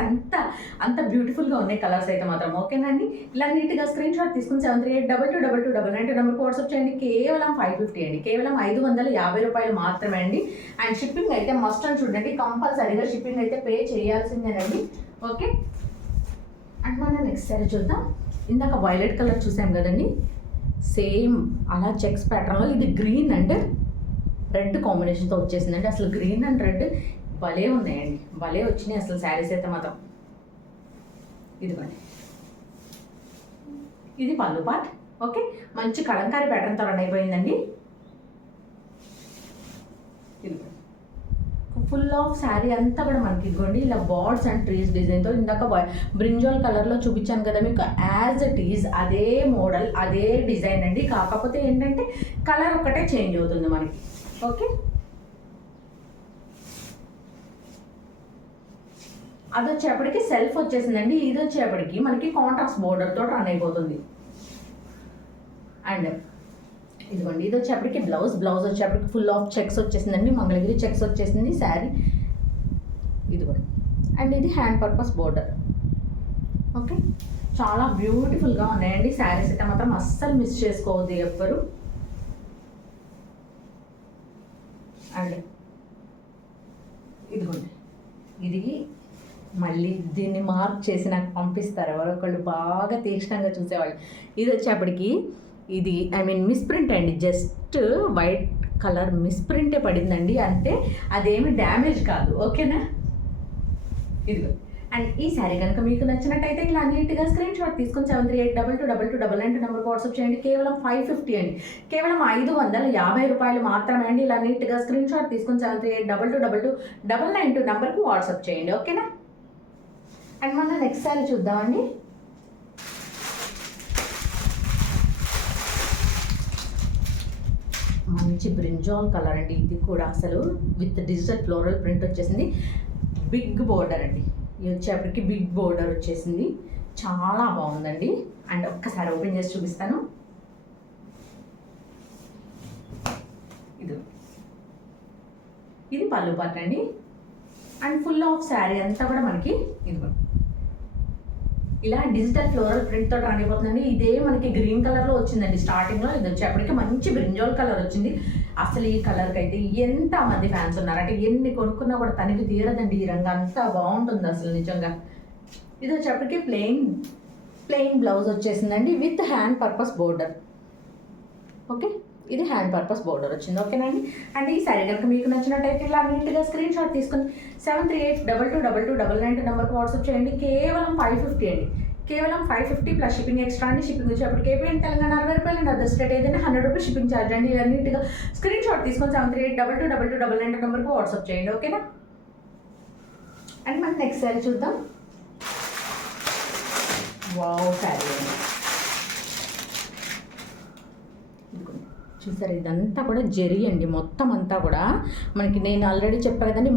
అంత బ్యూటిఫుల్గా ఉన్నాయి కలర్స్ అయితే మాత్రం. ఓకేనండి, ఇలా నీట్గా స్క్రీన్ షాట్ తీసుకుని 73822299 నెంబర్కి వాట్సాప్ చేయండి. కేవలం 550 అండి, కేవలం 550 రూపాయలు మాత్రమే అండి. అండ్ షిప్పింగ్ అయితే మస్ట్ అని చూడండి, కంపల్సరీగా షిప్పింగ్ అయితే పే చేయాల్సిందేనండి. ఓకే, అండ్ మనం నెక్స్ట్ శారీ చూద్దాం. ఇందాక వైలెట్ కలర్ చూసాం కదండి, సేమ్ అలా చెక్స్ ప్యాటర్న్లో ఇది గ్రీన్ అండ్ రెడ్ కాంబినేషన్తో వచ్చేసిందండి. అసలు గ్రీన్ అండ్ రెడ్ భలే ఉన్నాయండి, భలే వచ్చినాయి అసలు శారీస్ అయితే మాత్రం. ఇదిగోండి, ఇది పళ్ళు పార్ట్. ఓకే, మంచి కలంకారీ ప్యాటర్న్తో రన్ అయిపోయిందండి. ఇది ఫుల్ ఆఫ్ శారీ అంతా కూడా మనకి ఇదిగోండి ఇలా బార్డ్స్ అండ్ ట్రీస్ డిజైన్తో ఇందాక బ్రింజాల్ కలర్లో చూపించాను కదా మీకు, యాజ్ ఇట్ ఈజ్ అదే మోడల్ అదే డిజైన్ అండి. కాకపోతే ఏంటంటే కలర్ ఒక్కటే చేంజ్ అవుతుంది మనకి. ఓకే, అది వచ్చేప్పటికి సెల్ఫ్ వచ్చేసిందండి. ఇది వచ్చేప్పటికి మనకి కాంట్రాస్ట్ బోర్డర్తో రన్ అయిపోతుంది. అండ్ ఇదిగోండి ఇది వచ్చేప్పటికి బ్లౌజ్ వచ్చేప్పటికి ఫుల్ ఆఫ్ చెక్స్ వచ్చేసిందండి, మంగళగిరి చెక్స్ వచ్చేసింది శారీ. ఇదిగోండి అండ్ ఇది హ్యాండ్ పర్పస్ బోర్డర్. ఓకే, చాలా బ్యూటిఫుల్గా ఉన్నాయండి శారీస్ అయితే మాత్రం అస్సలు మిస్ చేసుకోవద్దు ఎవ్వరు. అండ్ ఇదిగోండి ఇది మళ్ళీ దీన్ని మార్క్ చేసి నాకు పంపిస్తారు ఎవరొకళ్ళు బాగా తీక్షణంగా చూసేవాళ్ళు. ఇది వచ్చేప్పటికి ఇది మిస్ప్రింట్ అండి, జస్ట్ వైట్ కలర్ మిస్ప్రింటే పడిందండి, అంటే అదేమి డ్యామేజ్ కాదు. ఓకేనా, ఇదిగో. అండ్ ఈ శారీ కనుక మీకు నచ్చినట్టయితే ఇలా నీట్గా స్క్రీన్ షాట్ తీసుకొని 7382222299 నెంబర్కి వాట్సాప్ చేయండి. కేవలం 550 అండి, కేవలం 550 రూపాయలు మాత్రమే అండి. ఇలా నీట్గా స్క్రీన్ షాట్ తీసుకొని 73822299 నెంబర్కి వాట్సాప్ చేయండి. ఓకేనా. అండ్ మన నెక్స్ట్ శారీ చూద్దామండి. మంచి బ్రింజాల్ కలర్ అండి, ఇది కూడా అసలు విత్ డిజిటల్ ఫ్లోరల్ ప్రింట్ వచ్చేసింది. బిగ్ బోర్డర్ అండి, ఇది వచ్చేప్పటికి బిగ్ బోర్డర్ వచ్చేసింది, చాలా బాగుందండి. అండ్ ఒక్కసారి ఓపెన్ చేసి చూపిస్తాను. ఇది పళ్ళు పార్ట్ అండి. అండ్ ఫుల్ ఆఫ్ శారీ అంతా కూడా మనకి ఇదిగో ఇలా డిజిటల్ ఫ్లోరల్ ప్రింట్తో రన్ అయిపోతుందండి. ఇదే మనకి గ్రీన్ కలర్లో వచ్చిందండి స్టార్టింగ్లో, ఇది వచ్చేప్పటికి మంచి బ్రింజాల్ కలర్ వచ్చింది. అసలు ఈ కలర్కి అయితే ఎంతమంది ఫ్యాన్స్ ఉన్నారు అంటే ఎన్ని కొనుక్కున్నా కూడా తనివి తీరదండి. ఈ రంగు అంతా బాగుంటుంది అసలు నిజంగా. ఇది వచ్చేప్పటికి ప్లెయిన్ బ్లౌజ్ వచ్చేసిందండి with hand purpose border. Okay, ఇది హ్యాండ్ పర్పస్ బోర్డర్ వచ్చింది. ఓకేనండి. అండ్ ఈ శారీ కనుక మీకు నచ్చినట్టయితే ఇలా నీట్గా స్క్రీన్ షాట్ తీసుకుని 73822299 నెంబర్కి వాట్సాప్ చేయండి. కేవలం 550 అండి, కేవలం 550 ప్లస్ షిప్పింగ్ ఎక్స్ట్రా అండి. షిప్పింగ్ వచ్చేప్పటికి ఏపీ అండ్ తెలంగాణ 60 రూపాయలు అండి. అదర్ స్టేట్ ఏదైనా 100 రూపీస్ షిప్పింగ్ ఛార్జ్ అండి. ఇలా నీట్గా స్క్రీన్ షాట్ తీసుకొని 73822299 నెంబర్కి వాట్సాప్ చేయండి. ఓకేనా. అండ్ మనం నెక్స్ట్ శారీ చూద్దాం. వావ్ శారీ అండి, చూసారు ఇదంతా కూడా జెరీ అండి. మొత్తం అంతా కూడా మనకి నేను ఆల్రెడీ చెప్పాను కదండి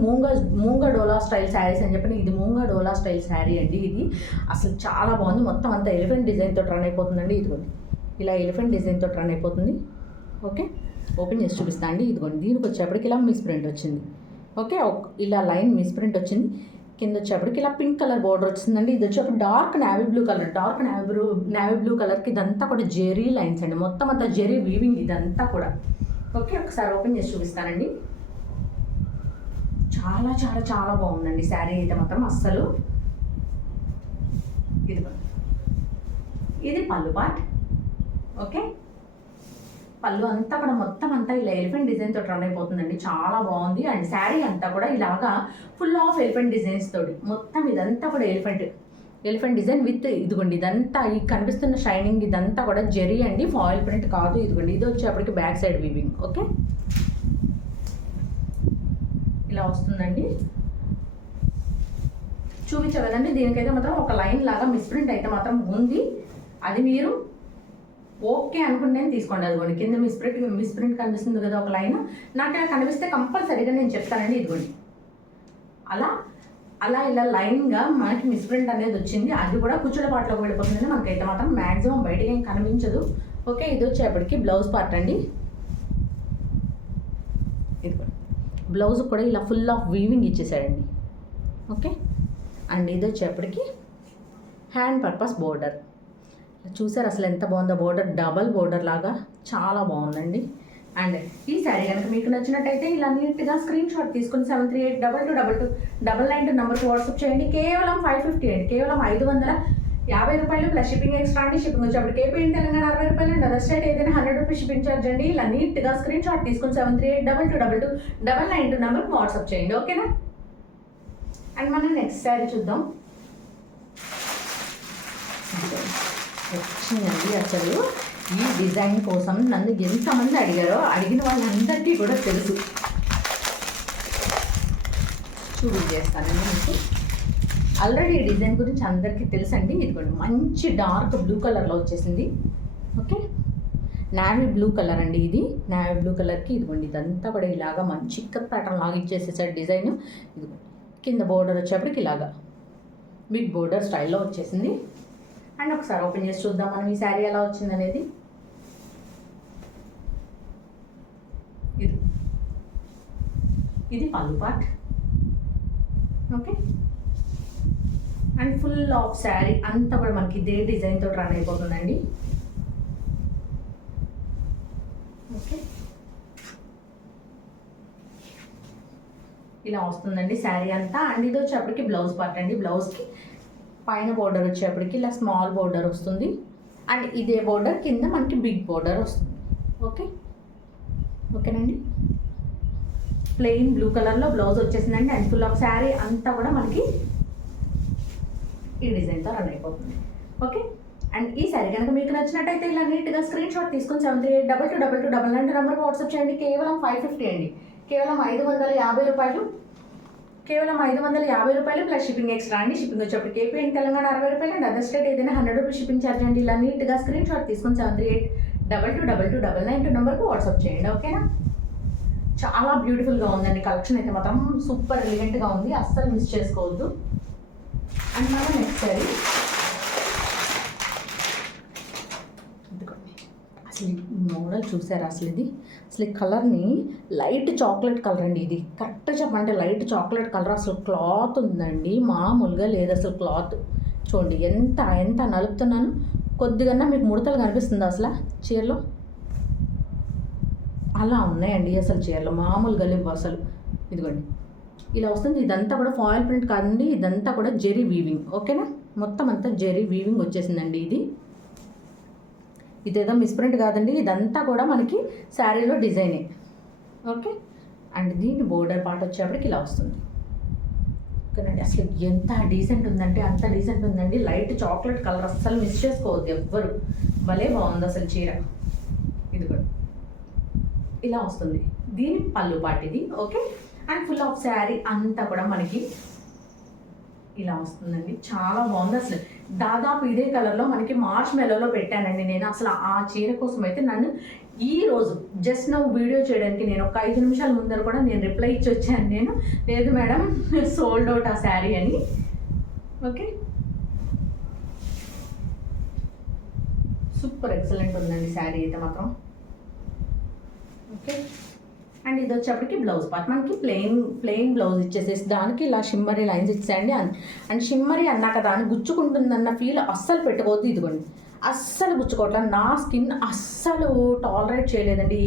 మూంగా డోలా స్టైల్ శారీస్ అని చెప్పి, ఇది మూంగా డోలా స్టైల్ శారీ అండి. ఇది అసలు చాలా బాగుంది. మొత్తం అంతా ఎలిఫెంట్ డిజైన్తో రన్ అయిపోతుందండి. ఇదిగోండి ఇలా ఎలిఫెంట్ డిజైన్తో రన్ అయిపోతుంది. ఓకే, ఓపెన్ చేసి చూపిస్తాను అండి. ఇదిగోండి దీనికి వచ్చేప్పటికి ఇలా మిస్ ప్రింట్ వచ్చింది. ఓకే, ఇలా లైన్ మిస్ ప్రింట్ వచ్చింది. కింద వచ్చేప్పటికి ఇలా పింక్ కలర్ బోర్డర్ వచ్చిందండి. ఇది వచ్చేప్పుడు డార్క్ నావీ బ్లూ కలర్కి ఇదంతా కూడా జెరీ లైన్స్ అండి. మొత్తం అంతా జెరీ వీవింగ్ ఇదంతా కూడా. ఓకే, ఒకసారి ఓపెన్ చేసి చూపిస్తానండి. చాలా చాలా చాలా బాగుందండి శారీ అయితే మాత్రం అస్సలు. ఇది పళ్ళు పార్ట్. ఓకే, పళ్ళు అంతా కూడా మొత్తం అంతా ఇలా ఎలిఫెంట్ డిజైన్తో రన్ అయిపోతుందండి, చాలా బాగుంది. అండ్ శారీ అంతా కూడా ఇలాగా ఫుల్ ఆఫ్ ఎలిఫెంట్ డిజైన్స్ తోటి మొత్తం ఇదంతా కూడా ఎలిఫెంట్ డిజైన్ విత్ ఇదిగోండి ఇదంతా ఈ కనిపిస్తున్న షైనింగ్ ఇదంతా కూడా జెరీ అండి, ఫాయిల్ ప్రింట్ కాదు. ఇదిగోండి ఇది వచ్చేప్పటికి బ్యాక్ సైడ్ వీవింగ్. ఓకే, ఇలా వస్తుందండి. చూపించే కదండి, దీనికైతే మాత్రం ఒక లైన్ లాగా మిస్ప్రింట్ అయితే మాత్రం ఉంది. అది మీరు ఓకే అనుకుంటే తీసుకోండి. అదిగోండి కింద మిస్ప్రింట్ కనిపిస్తుంది కదా ఒక లైన్, నాకు ఇలా కనిపిస్తే కంపల్సరీగా నేను చెప్తానండి. ఇదిగోండి అలా ఇలా లైన్గా మనకి మిస్ప్రింట్ అనేది వచ్చింది. అది కూడా కుచ్చుల పాటలోకి వెళ్ళిపోతుందండి. మనకైతే మాత్రం మ్యాక్సిమం బయటకి ఏం కనిపించదు. ఓకే, ఇది వచ్చేప్పటికి బ్లౌజ్ పార్ట్ అండి. ఇదిగోండి బ్లౌజ్ కూడా ఇలా ఫుల్ ఆఫ్ వీవింగ్ ఇచ్చేసాడండి. ఓకే, అండ్ ఇది వచ్చేప్పటికి హ్యాండ్ పర్పస్ బోర్డర్. చూసారు అసలు ఎంత బాగుందో బోర్డర్, డబల్ బోర్డర్ లాగా చాలా బాగుందండి. అండ్ ఈ శారీ కనుక మీకు నచ్చినట్టయితే ఇలా నీట్గా స్క్రీన్ షాట్ తీసుకుని 73822299 నెంబర్కి వాట్సాప్ చేయండి. కేవలం 550 అండి, కేవలం 550 రూపాయలు ప్లస్ షిప్పింగ్ ఎక్స్ట్రా అండి. షిప్పింగ్ వచ్చేప్పటికి ఏపీ అండ్ తెలంగాణ 60 రూపాయలు అండి. అదర్ స్టేట్ ఏదైనా 100 రూపీస్ షిప్పింగ్ ఛార్జ్ అండి. ఇలా నీట్గా స్క్రీన్ షాట్ తీసుకుని 73822299 నెంబర్కి వాట్సాప్ చేయండి. ఓకేనా. అండ్ మనం నెక్స్ట్ శారీ చూద్దాం. వచ్చిందండి అసలు ఈ డిజైన్ కోసం నన్ను ఎంతమంది అడిగారో, అడిగిన వాళ్ళందరికీ కూడా తెలుసు. చూపించేస్తానండి మీకు. ఆల్రెడీ ఈ డిజైన్ గురించి అందరికీ తెలుసండి. ఇదిగోండి మంచి డార్క్ బ్లూ కలర్లో వచ్చేసింది. ఓకే, నావీ బ్లూ కలర్ అండి ఇది. నావీ బ్లూ కలర్కి ఇదిగోండి ఇదంతా కూడా ఇలాగా మంచి ఇక్కత్ ప్యాటర్న్ లాగా ఇచ్చేసేసాడు డిజైన్. ఇదిగోండి కింద బోర్డర్ వచ్చేప్పటికి ఇలాగా బిగ్ బోర్డర్ స్టైల్లో వచ్చేసింది. అండ్ ఒకసారి ఓపెన్ చేసి చూద్దాం మనం ఈ శారీ ఎలా వచ్చింది అనేది. ఇది పళ్ళు part. Okay, and full of sari అంతా కూడా మనకి ఇదే డిజైన్తో రన్ అయిపోతుందండి. ఓకే, ఇలా వస్తుందండి శారీ అంతా. అండ్ ఇది వచ్చేప్పటికి బ్లౌజ్ పార్ట్ అండి. బ్లౌజ్కి పైన బోర్డర్ వచ్చేప్పటికి ఇలా స్మాల్ బోర్డర్ వస్తుంది. అండ్ ఇదే బోర్డర్ కింద మనకి బిగ్ బోర్డర్ వస్తుంది. ఓకే, ఓకేనండి. ప్లెయిన్ బ్లూ కలర్లో బ్లౌజ్ వచ్చేసిందండి. అండ్ ఫుల్ ఆఫ్ శారీ అంతా కూడా మనకి ఈ డిజైన్తో రన్ అయిపోతుంది. ఓకే, అండ్ ఈ శారీ కనుక మీకు నచ్చినట్టయితే ఇలా నీట్గా స్క్రీన్ షాట్ తీసుకొని 78222299 నెంబర్కి వాట్సాప్ చేయండి. కేవలం 550 అండి, కేవలం 550 రూపాయలు, కేవలం 550 రూపాయలు ప్లస్ షిప్పింగ్ ఎక్స్ట్రా అండి. షిప్పింగ్ వచ్చేప్పటికి ఏపీ అండ్ తెలంగాణ 60 రూపాయలు అండ్ అదర్ స్టేట్ ఏదైనా 100 రూపీస్ షిప్పింగ్ ఛార్జ్ అండి. ఇలా నీట్గా స్క్రీన్ షాట్ తీసుకొని 78222299 నెంబర్కి వాట్సాప్ చేయండి. ఓకేనా, చాలా బ్యూటిఫుల్గా ఉందండి. కలెక్షన్ అయితే మాత్రం సూపర్ ఎలిగెంట్గా ఉంది, అస్సలు మిస్ చేసుకోవద్దు. అండ్ మనం నెక్స్ట్ శారీ అసలు ఈ మోడల్ చూసారా? అసలు ఇది అసలు ఈ కలర్ని లైట్ చాక్లెట్ కలర్ అండి. ఇది కరెక్ట్గా చెప్పమంటే లైట్ చాక్లెట్ కలర్. అసలు క్లాత్ ఉందండి, మామూలుగా లేదు అసలు క్లాత్. చూడండి ఎంత ఎంత నలుపుతున్నాను, కొద్దిగా మీకు ముడతలు కనిపిస్తుంది అసలు చీరలో. అలా ఉన్నాయండి అసలు చీరలు, మామూలుగా లేవు అసలు. ఇదిగోండి ఇలా వస్తుంది. ఇదంతా కూడా ఫాయిల్ ప్రింట్ కాదండి, ఇదంతా కూడా జెరీ వీవింగ్. ఓకేనా, మొత్తం అంతా జెరీ వీవింగ్ వచ్చేసిందండి. ఇదేదో మిస్ప్రింట్ కాదండి, ఇదంతా కూడా మనకి శారీలో డిజైనే. ఓకే, అండ్ దీని బోర్డర్ పార్ట్ వచ్చేప్పటికి ఇలా వస్తుంది. ఓకేనండి, అసలు ఎంత డీసెంట్ ఉందంటే అంత డీసెంట్ ఉందండి. లైట్ చాక్లెట్ కలర్, అస్సలు మిస్ చేసుకోవద్దు ఎవ్వరు. భలే బాగుంది అసలు చీర. ఇది కూడా ఇలా వస్తుంది. దీని పళ్ళు పార్ట్ ఇది. Okay, and full of sari అంతా కూడా మనకి ఇలా వస్తుందండి. చాలా బాగుంది అసలు. దాదాపు ఇదే కలర్లో మనకి మార్చ్ మెలోలో పెట్టానండి నేను. అసలు ఆ చీర కోసం అయితే నన్ను ఈరోజు జస్ట్ నా వీడియో చేయడానికి నేను ఒక 5 నిమిషాల ముందర కూడా నేను రిప్లై ఇచ్చి వచ్చాను. నేను లేదు మేడం సోల్డ్ అవుట్ ఆ శారీ అని. ఓకే, సూపర్ ఎక్సలెంట్ ఉందండి శారీ అయితే మాత్రం. ఓకే, అండ్ ఇది వచ్చేప్పటికి బ్లౌజ్ పార్ట్ మనకి ప్లెయిన్ బ్లౌజ్ ఇచ్చేసేసి దానికి ఇలా షిమ్మరీ లైన్స్ ఇచ్చేయండి. అండ్ షిమ్మరీ అన్నాక దాన్ని గుచ్చుకుంటుందన్న ఫీల్ అస్సలు పెట్టుకోవద్దు. ఇదిగోండి అస్సలు గుచ్చుకోవట్లేదు. నా స్కిన్ అస్సలు టాలరేట్ చేయలేదండి.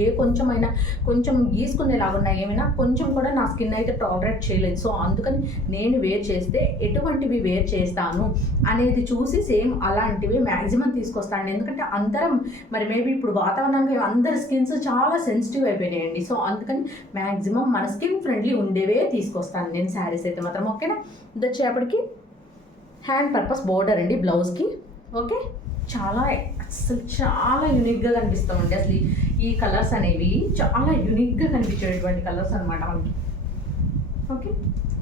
కొంచెం గీసుకునేలాగున్నా ఏమైనా కొంచెం కూడా నా స్కిన్ అయితే టాలరేట్ చేయలేదు. సో అందుకని నేను వేర్ చేస్తే ఎటువంటివి వేర్ చేస్తాను అనేది చూసి సేమ్ అలాంటివి మ్యాక్సిమం తీసుకొస్తాను. ఎందుకంటే అందరం మరి మేబీ ఇప్పుడు వాతావరణంగా అందరి స్కిన్స్ చాలా సెన్సిటివ్ అయిపోయినాయండి. సో అందుకని మ్యాక్సిమం మన స్కిన్ ఫ్రెండ్లీ ఉండేవే తీసుకొస్తాను నేను శారీస్ అయితే మాత్రం. ఓకేనా, ఇది వచ్చేప్పటికి హ్యాండ్ పర్పస్ బోర్డర్ అండి బ్లౌజ్కి. ఓకే, అసలు చాలా యూనిక్గా కనిపిస్తామండి. అసలు ఈ కలర్స్ అనేవి చాలా యూనిక్గా కనిపించేటువంటి కలర్స్ అనమాట మనకి. ఓకే,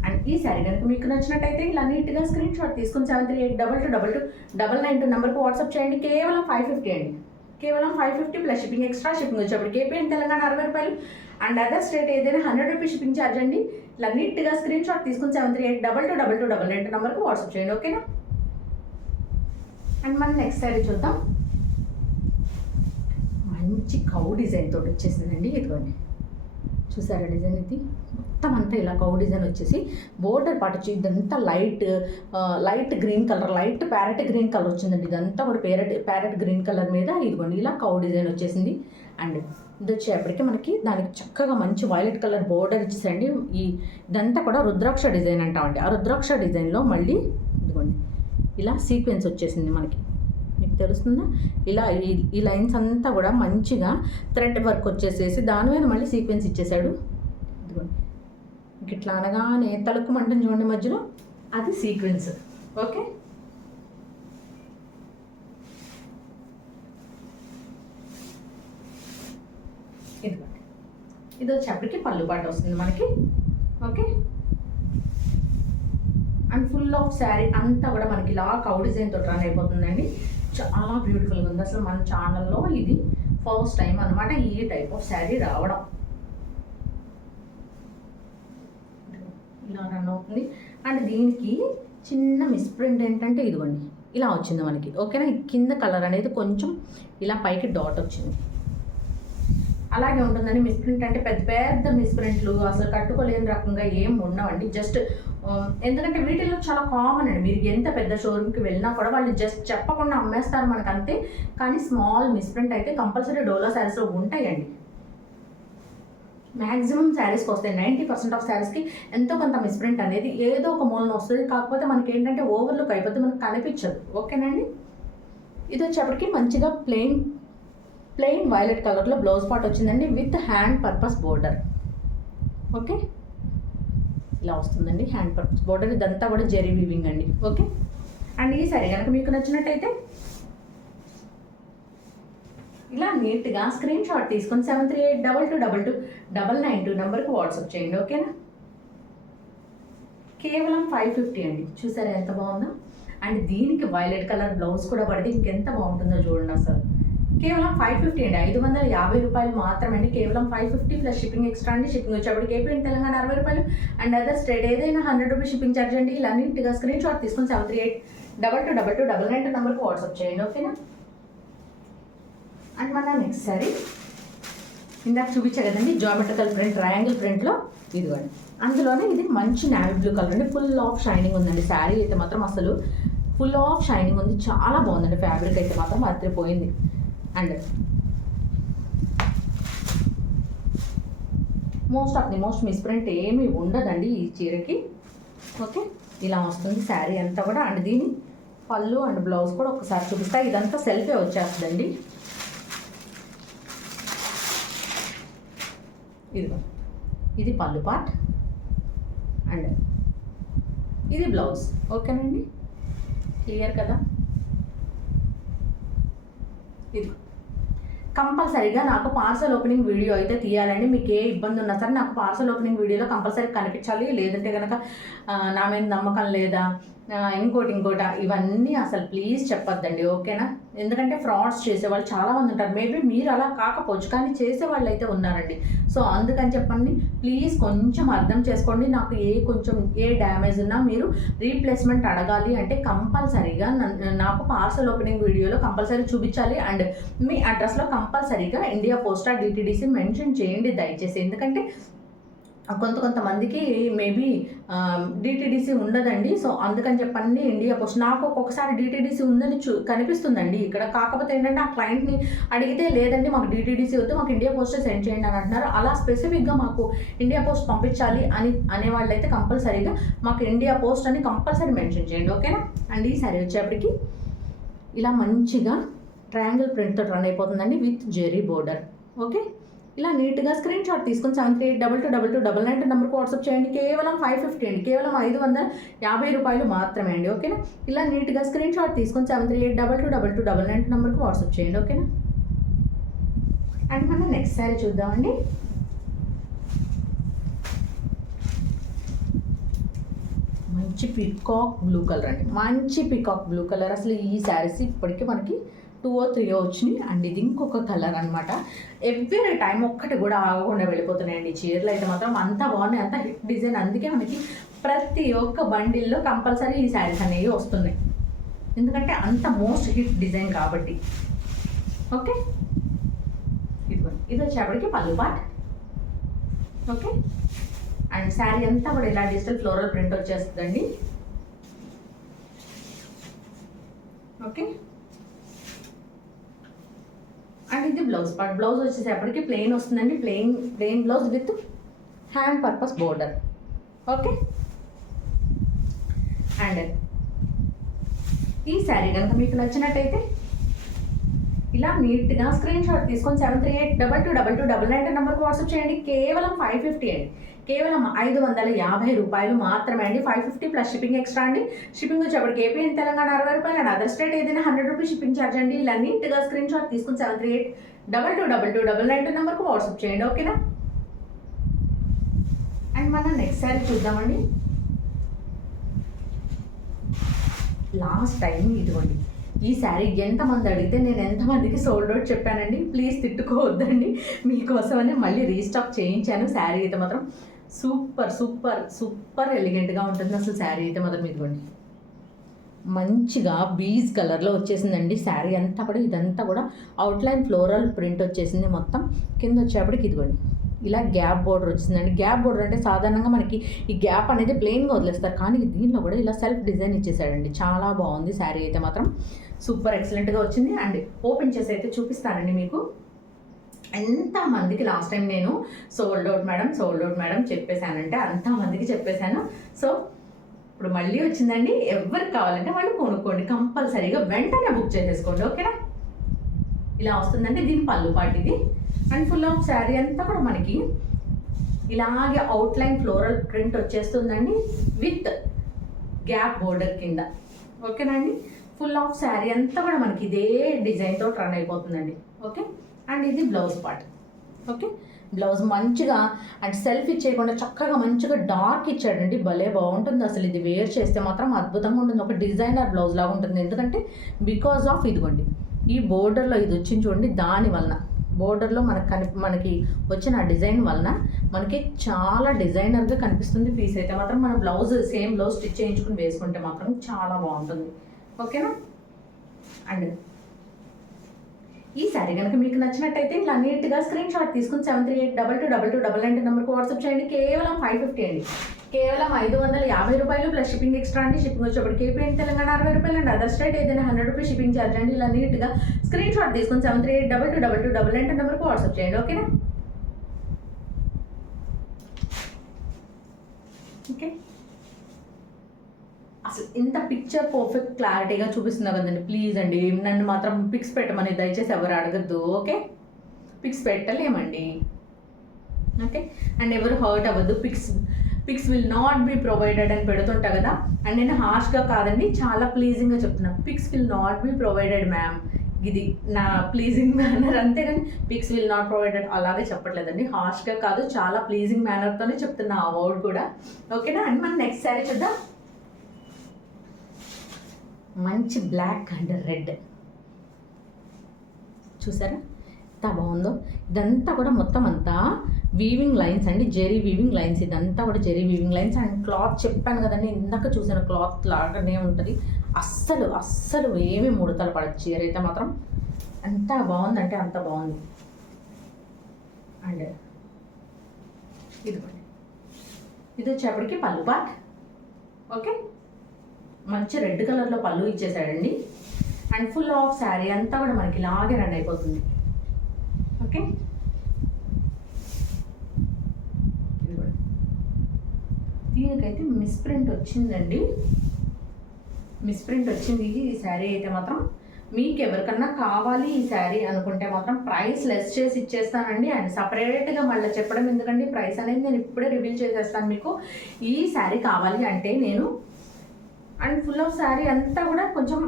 అండ్ ఈ శారీ కనుక మీకు నచ్చినట్టయితే ఇలా నీట్గా స్క్రీన్ షాట్ తీసుకుని 78222299 నెంబర్కి వాట్సాప్ చేయండి. కేవలం 550 అండి, కేవలం 550 ప్లస్ షిప్పింగ్ ఎక్స్ట్రా. షిప్పింగ్ వచ్చేప్పటికి ఏపీ అండ్ తెలంగాణ 60 రూపాయలు అండ్ అదర్ స్టేట్ ఏదైనా 100 రూపీస్ షిప్పింగ్ ఛార్జ్ అండి. ఇలా నీట్గా స్క్రీన్ షాట్ తీసుకుని 78222299 నెంబర్కి వాట్సాప్ చేయండి. ఓకేనా, అండ్ మనం నెక్స్ట్ శారీ చూద్దాం. మంచి కౌ డిజైన్ తోటి వచ్చేసిందండి. ఇదిగోండి చూసారా డిజైన్, ఇది మొత్తం అంతా ఇలా కౌ డిజైన్ వచ్చేసి బోర్డర్ పార్ట్ వచ్చి ఇదంతా light green colour, light parrot green colour వచ్చిందండి. ఇదంతా కూడా ప్యారెట్ గ్రీన్ కలర్ మీద ఇదిగోండి ఇలా కౌ డిజైన్ వచ్చేసింది. అండ్ ఇది వచ్చేప్పటికి మనకి దానికి చక్కగా మంచి వైలెట్ కలర్ బోర్డర్ ఇచ్చేసండి. ఇదంతా కూడా రుద్రాక్ష డిజైన్ అంటామండి. ఆ రుద్రాక్ష డిజైన్లో మళ్ళీ ఇదిగోండి ఇలా సీక్వెన్స్ వచ్చేసింది మనకి, మీకు తెలుస్తుందా? ఇలా ఈ లైన్స్ అంతా కూడా మంచిగా థ్రెడ్ వర్క్ వచ్చేసేసి దాని మీద మళ్ళీ సీక్వెన్స్ ఇచ్చేసాడు. ఇదిగోండి ఇట్లా అనగానే తలుక్కుమంటుంది చూడండి మధ్యలో, అది సీక్వెన్స్. ఓకే, ఇదిగోండి ఇది వచ్చేప్పటికి పళ్ళు పాట వస్తుంది మనకి. Okay, and full of sari అంతా కూడా మనకి ఇలా కౌ డిజైన్ తోటి రన్ అయిపోతుందండి. చాలా బ్యూటిఫుల్గా ఉంది. అసలు మన ఛానల్లో ఇది ఫస్ట్ టైం అనమాట ఈ టైప్ ఆఫ్ శారీ రావడం. ఇలా రన్ అవుతుంది. అండ్ దీనికి చిన్న మిస్ప్రింట్ ఏంటంటే ఇదిగోండి ఇలా వచ్చింది మనకి, ఓకేనా. కింద కలర్ అనేది కొంచెం ఇలా పైకి డాట్ వచ్చింది, అలాగే ఉంటుందండి. మిస్ప్రింట్ అంటే పెద్ద పెద్ద మిస్ప్రింట్లు అసలు కట్టుకోలేని రకంగా ఏం ఉండవండి. జస్ట్ ఎందుకంటే వీటిల్లో చాలా కామన్ అండి. మీరు ఎంత పెద్ద షోరూమ్కి వెళ్ళినా కూడా వాళ్ళు జస్ట్ చెప్పకుండా అమ్మేస్తారు మనకు అంతే. కానీ స్మాల్ మిస్ప్రింట్ అయితే కంపల్సరీ డోలో శారీస్లో ఉంటాయండి. మ్యాక్సిమం శారీస్కి వస్తాయి. 90% ఆఫ్ శారీస్కి ఎంతో కొంత మిస్ప్రింట్ అనేది ఏదో ఒక మూలన వస్తుంది. కాకపోతే మనకి ఏంటంటే ఓవర్లుక్ అయిపోతే మనకు కనిపించదు, ఓకేనండి. ఇది వచ్చేప్పటికి మంచిగా ప్లెయిన్ వైలెట్ కలర్లో బ్లౌజ్ పార్ట్ వచ్చిందండి with hand purpose border, okay. ఇలా వస్తుందండి హ్యాండ్ పర్పస్ బోర్డర్. ఇదంతా కూడా జెరీ వీవింగ్ అండి, ఓకే. అండ్ ఈ సారీ కనుక మీకు నచ్చినట్టయితే ఇలా నీట్గా స్క్రీన్ షాట్ తీసుకొని 7382229992 నెంబర్కి వాట్సాప్ చేయండి, ఓకేనా. కేవలం 550 అండి. చూసారా ఎంత బాగుందో. అండ్ దీనికి వైలెట్ కలర్ బ్లౌజ్ కూడా పడితే ఇంకెంత బాగుంటుందో చూడండి. అసలు కేవలం 550 అండి. 550 రూపాయలు మాత్రమే అండి. కేవలం 550 ప్లస్ షిప్పింగ్ ఎక్స్ట్రా అండి. షిప్పింగ్ వచ్చేప్పటికి ఏపీ అండ్ తెలంగాణ 60 రూపాయలు. అండ్ అదర్ స్టేట్ ఏదైనా 100 రూపీస్ షిప్పింగ్ ఛార్జ్ అండి. ఇలా నీట్గా స్క్రీన్ షాట్ తీసుకొని 7382229992 నెంబర్కి వాట్సాప్ చేయండి, ఓకేనా. అండ్ మన నెక్స్ట్ సారీ ఇందాక చూపించా కదండి జామెట్రికల్ ప్రింట్, ట్రయాంగిల్ ప్రింట్లో ఇదిగోండి. అందులోనే ఇది మంచి నావీ బ్లూ కలర్ అండి. ఫుల్ ఆఫ్ షైనింగ్ ఉందండి. శారీ అయితే మాత్రం అసలు ఫుల్ ఆఫ్ షైనింగ్ ఉంది. చాలా బాగుందండి. ఫ్యాబ్రిక్ అయితే మాత్రం అదిరిపోయింది. అండ్ మోస్ట్ మిస్ప్రింట్ ఏమీ ఉండదండి ఈ చీరకి, ఓకే. ఇలా వస్తుంది శారీ అంతా కూడా. అండ్ దీని పళ్ళు అండ్ బ్లౌజ్ కూడా ఒకసారి చూపిస్తా. ఇదంతా సెల్ఫే వచ్చేస్తుందండి. ఇది పళ్ళు పార్ట్ అండ్ ఇది బ్లౌజ్, ఓకేనండి. క్లియర్ కదా. ఇది కంపల్సరీగా నాకు పార్సల్ ఓపెనింగ్ వీడియో అయితే తీయాలండి. మీకు ఏ ఇబ్బంది ఉన్నా సరే నాకు పార్సల్ ఓపెనింగ్ వీడియోలో కంపల్సరీ కనిపించాలి. లేదంటే కనుక నా మీద నమ్మకం లేదా ఇంకోటి ఇవన్నీ అసలు ప్లీజ్ చెప్పొద్దండి, ఓకేనా. ఎందుకంటే ఫ్రాడ్స్ చేసేవాళ్ళు చాలామంది ఉంటారు. మేబీ మీరు అలా కాకపోవచ్చు, కానీ చేసేవాళ్ళు అయితే ఉన్నారండి. సో అందుకని చెప్పండి, ప్లీజ్ కొంచెం అర్థం చేసుకోండి. నాకు ఏ డ్యామేజ్ ఉన్నా మీరు రీప్లేస్మెంట్ అడగాలి అంటే కంపల్సరీగా నాకు పార్సల్ ఓపెనింగ్ వీడియోలో కంపల్సరీ చూపించాలి. అండ్ మీ అడ్రస్లో కంపల్సరీగా ఇండియా పోస్టా డిటీడీసీ మెన్షన్ చేయండి దయచేసి. ఎందుకంటే కొంతమందికి మేబీ డిటీడీసీ ఉండదండి. సో అందుకని చెప్పండి ఇండియా పోస్ట్. నాకు ఒక్కొక్కసారి డిటీడీసీ ఉందని కనిపిస్తుందండి ఇక్కడ. కాకపోతే ఏంటంటే ఆ క్లయింట్ని అడిగితే లేదండి మాకు డిటీడీసీ వద్దు, మాకు ఇండియా పోస్టే సెండ్ చేయండి అని అంటున్నారు. అలా స్పెసిఫిక్గా మాకు ఇండియా పోస్ట్ పంపించాలి అనేవాళ్ళు అయితే కంపల్సరీగా మాకు ఇండియా పోస్ట్ అని కంపల్సరీ మెన్షన్ చేయండి, ఓకేనా. అండ్ ఈ సారీ వచ్చేప్పటికి ఇలా మంచిగా ట్రయాంగిల్ ప్రింట్తో రన్ అయిపోతుందండి విత్ జెరీ బోర్డర్, ఓకే. ఇలా నీట్గా స్క్రీన్ షాట్ తీసుకొని 7382229992 నెంబర్కి వాట్సాప్ చేయండి. కేవలం 550 అండి. కేవలం 550 రూపాయలు మాత్రమే అండి, ఓకేనా. ఇలా నీట్గా స్క్రీన్ షాట్ తీసుకొని 7382229992 నెంబర్కి వాట్సాప్ చేయండి, ఓకేనా. అండ్ మనం నెక్స్ట్ శారీ చూద్దామండి. మంచి పికాక్ బ్లూ కలర్ అండి. మంచి పికాక్ బ్లూ కలర్. అసలు ఈ శారీస్ ఇప్పటికీ మనకి 2 or 3 వచ్చినాయి. అండ్ ఇది ఇంకొక కలర్ అనమాట. ఎవ్రీ టైం ఒక్కటి కూడా ఆగకుండా వెళ్ళిపోతున్నాయండి చీరలు అయితే మాత్రం. అంత బాగున్నాయి, అంత హిట్ డిజైన్. అందుకే మనకి ప్రతి ఒక్క బండిల్లో కంపల్సరీ ఈ శారీస్ అనేవి వస్తున్నాయి. ఎందుకంటే అంత మోస్ట్ హిట్ డిజైన్ కాబట్టి, ఓకే. ఇది వచ్చేప్పటికి పళ్ళు పార్ట్, ఓకే. అండ్ శారీ అంతా కూడా ఇలా డిజిటల్ ఫ్లోరల్ ప్రింట్ వచ్చేస్తుందండి, ఓకే. అండ్ ఇది బ్లౌజ్ పార్ట్. బ్లౌజ్ వచ్చేసేపటికి ప్లెయిన్ వస్తుందండి. Plain blouse with hand purpose border, okay. And ఈ శారీ కనుక మీకు నచ్చినట్టయితే ఇలా నీట్గా స్క్రీన్ షాట్ తీసుకొని 7382229992 నెంబర్కి వాట్సాప్ చేయండి. కేవలం 550 అండి. కేవలం 550 రూపాయలు మాత్రమే అండి. 550 ప్లస్ షిప్పింగ్ ఎక్స్ట్రా అండి. షిప్పింగ్ వచ్చేప్పటికి ఏపీ అండ్ తెలంగాణ 60 రూపాయలు. అండ్ అదర్ స్టేట్ ఏదైనా 100 రూపీస్ షిప్పింగ్ ఛార్జ్ అండి. ఇలా నీట్గా స్క్రీన్ షాట్ తీసుకుని 7382229992 నెంబర్కి వాట్సాప్ చేయండి, ఓకేనా. అండ్ మనం నెక్స్ట్ శారీ చూద్దామండి. లాస్ట్ టైం ఇదిగోండి ఈ శారీ ఎంతమంది అడిగితే నేను ఎంతమందికి సోల్డ్ అవుట్ చెప్పానండి. ప్లీజ్ తిట్టుకోవద్దండి, మీకోసమనే మళ్ళీ రీస్టాక్ చేయించాను. శారీ అయితే మాత్రం సూపర్ సూపర్ సూపర్ ఎలిగెంట్గా ఉంటుంది అసలు శారీ అయితే మాత్రం. ఇదిగోండి మంచిగా బీజ్ కలర్లో వచ్చేసిందండి శారీ అంతా కూడా. ఇదంతా కూడా అవుట్లైన్ ఫ్లోరల్ ప్రింట్ వచ్చేసింది మొత్తం. కింద వచ్చేప్పటికి ఇదిగోండి ఇలా గ్యాప్ బోర్డర్ వచ్చిందండి. గ్యాప్ బోర్డర్ అంటే సాధారణంగా మనకి ఈ గ్యాప్ అనేది ప్లెయిన్గా వదిలేస్తారు, కానీ దీనిలో కూడా ఇలా సెల్ఫ్ డిజైన్ ఇచ్చేసాడండి. చాలా బాగుంది శారీ అయితే మాత్రం, సూపర్ ఎక్సలెంట్గా వచ్చింది. అండ్ ఓపెన్ చేసి అయితే చూపిస్తానండి మీకు. ఎంతమందికి లాస్ట్ టైం నేను సోల్డ్ అవుట్ మేడం చెప్పేశానంటే అంతమందికి చెప్పేశాను. సో ఇప్పుడు మళ్ళీ వచ్చిందండి. ఎవరికి కావాలంటే వాళ్ళు కొనుక్కోండి, కంపల్సరీగా వెంటనే బుక్ చేసేసుకోండి, ఓకేనా. ఇలా వస్తుందండి దీని పళ్ళు పాటిది. అండ్ ఫుల్ ఆఫ్ శారీ అంతా కూడా మనకి ఇలాగే అవుట్లైన్ ఫ్లోరల్ ప్రింట్ వచ్చేస్తుందండి విత్ గ్యాప్ బోర్డర్ కింద, ఓకేనండి. ఫుల్ ఆఫ్ శారీ అంతా కూడా మనకి ఇదే డిజైన్తో రన్ అయిపోతుందండి, ఓకే. అండ్ ఇది బ్లౌజ్ పార్ట్, ఓకే. బ్లౌజ్ మంచిగా అండ్ సెల్ఫ్ ఇచ్చేయకుండా చక్కగా మంచిగా డార్క్ ఇచ్చాడండి. భలే బాగుంటుంది అసలు. ఇది వేర్ చేస్తే మాత్రం అద్భుతంగా ఉంటుంది, ఒక డిజైనర్ బ్లౌజ్ లాగా ఉంటుంది. ఎందుకంటే బికాజ్ ఆఫ్ ఇదిగోండి ఈ బోర్డర్లో ఇది వచ్చింది చూడండి, దాని వలన బోర్డర్లో మనకి వచ్చిన డిజైన్ వలన మనకి చాలా డిజైనర్గా కనిపిస్తుంది పీస్ అయితే మాత్రం. మన బ్లౌజ్ సేమ్ బ్లౌజ్ స్టిచ్ చేయించుకుని వేసుకుంటే మాత్రం చాలా బాగుంటుంది, ఓకేనా. అండ్ ఈ శారీ కనుక మీకు నచ్చినట్టయితే ఇట్లా నీట్గా స్క్రీన్ షాట్ తీసుకుని 73822222 నెంబర్కి వాట్సాప్ చేయండి. కేవలం 550 అండి, కేవలం 550 రూపాయలు ప్లస్ షిప్పింగ్ ఎక్స్ట్రా అండి. షిప్పింగ్ వచ్చేప్పటికి ఏపీ అండ్ తెలంగాణ 60 రూపాయలు అండి. అదర్ స్టేట్ ఏదైనా 100 రూపీస్ షిప్పింగ్ ఛార్జ్ అండి. ఇలా నీట్గా స్క్రీన్ షాట్ తీసుకుని 73822222 నెంబర్కి వాట్సాప్ చేయండి, ఓకేనా. ఓకే, అసలు ఇంత పిక్చర్ పర్ఫెక్ట్ క్లారిటీగా చూపిస్తున్నా కదండి. ప్లీజ్ అండి నన్ను మాత్రం పిక్స్ పెట్టమని దయచేసి ఎవరు అడగద్దు, ఓకే. పిక్స్ పెట్టలేమండి, ఓకే. అండ్ ఎవరు హర్ట్ అవ్వద్దు. Pics will not be provided అని పెడుతుంటా కదా. అండ్ నేను హార్ష్గా కాదండి, చాలా ప్లీజింగ్గా చెప్తున్నా. Pics will not be provided ma'am, ఇది నా ప్లీజింగ్ మేనర్, అంతేగాని పిక్స్ విల్ నాట్ ప్రొవైడెడ్ అలాగే చెప్పట్లేదండి. హార్ష్గా కాదు, చాలా ప్లీజింగ్ మేనర్తోనే చెప్తున్నా ఆ వర్డ్ కూడా, ఓకేనా. అండ్ మనం నెక్స్ట్ శారీ చూద్దాం. మంచి బ్లాక్ అండ్ రెడ్ చూసారా ఎంత బాగుందో. ఇదంతా కూడా మొత్తం అంతా వీవింగ్ లైన్స్ అండి, జెరీ వీవింగ్ లైన్స్. ఇదంతా కూడా zari weaving lines. And cloth చెప్పాను కదండి ఇందాక చూసిన క్లాత్ లాగానే ఉంటుంది. అస్సలు ఏమి ముడతలు పడదు. చీర అయితే మాత్రం ఎంత బాగుందంటే అంత బాగుంది. అండ్ ఇది వచ్చేప్పటికి పళ్ళు పార్ట్, ఓకే. మంచి రెడ్ కలర్లో పళ్ళు ఇచ్చేసాడండి. అండ్ ఫుల్ ఆఫ్ శారీ అంతా కూడా మనకి ఇలాగే రన్ అయిపోతుంది, ఓకే. దీనికైతే మిస్ప్రింట్ వచ్చిందండి, మిస్ప్రింట్ వచ్చింది ఈ శారీ అయితే మాత్రం. మీకు ఎవరికన్నా కావాలి ఈ శారీ అనుకుంటే మాత్రం ప్రైస్ లెస్ చేసి ఇచ్చేస్తానండి. అండ్ సపరేట్గా మళ్ళీ చెప్పడం ఎందుకండి, ప్రైస్ అనేది నేను ఇప్పుడే రివీల్ చేసేస్తాను మీకు. ఈ శారీ కావాలి అంటే నేను అండ్ ఫుల్ ఆఫ్ శారీ అంతా కూడా కొంచెం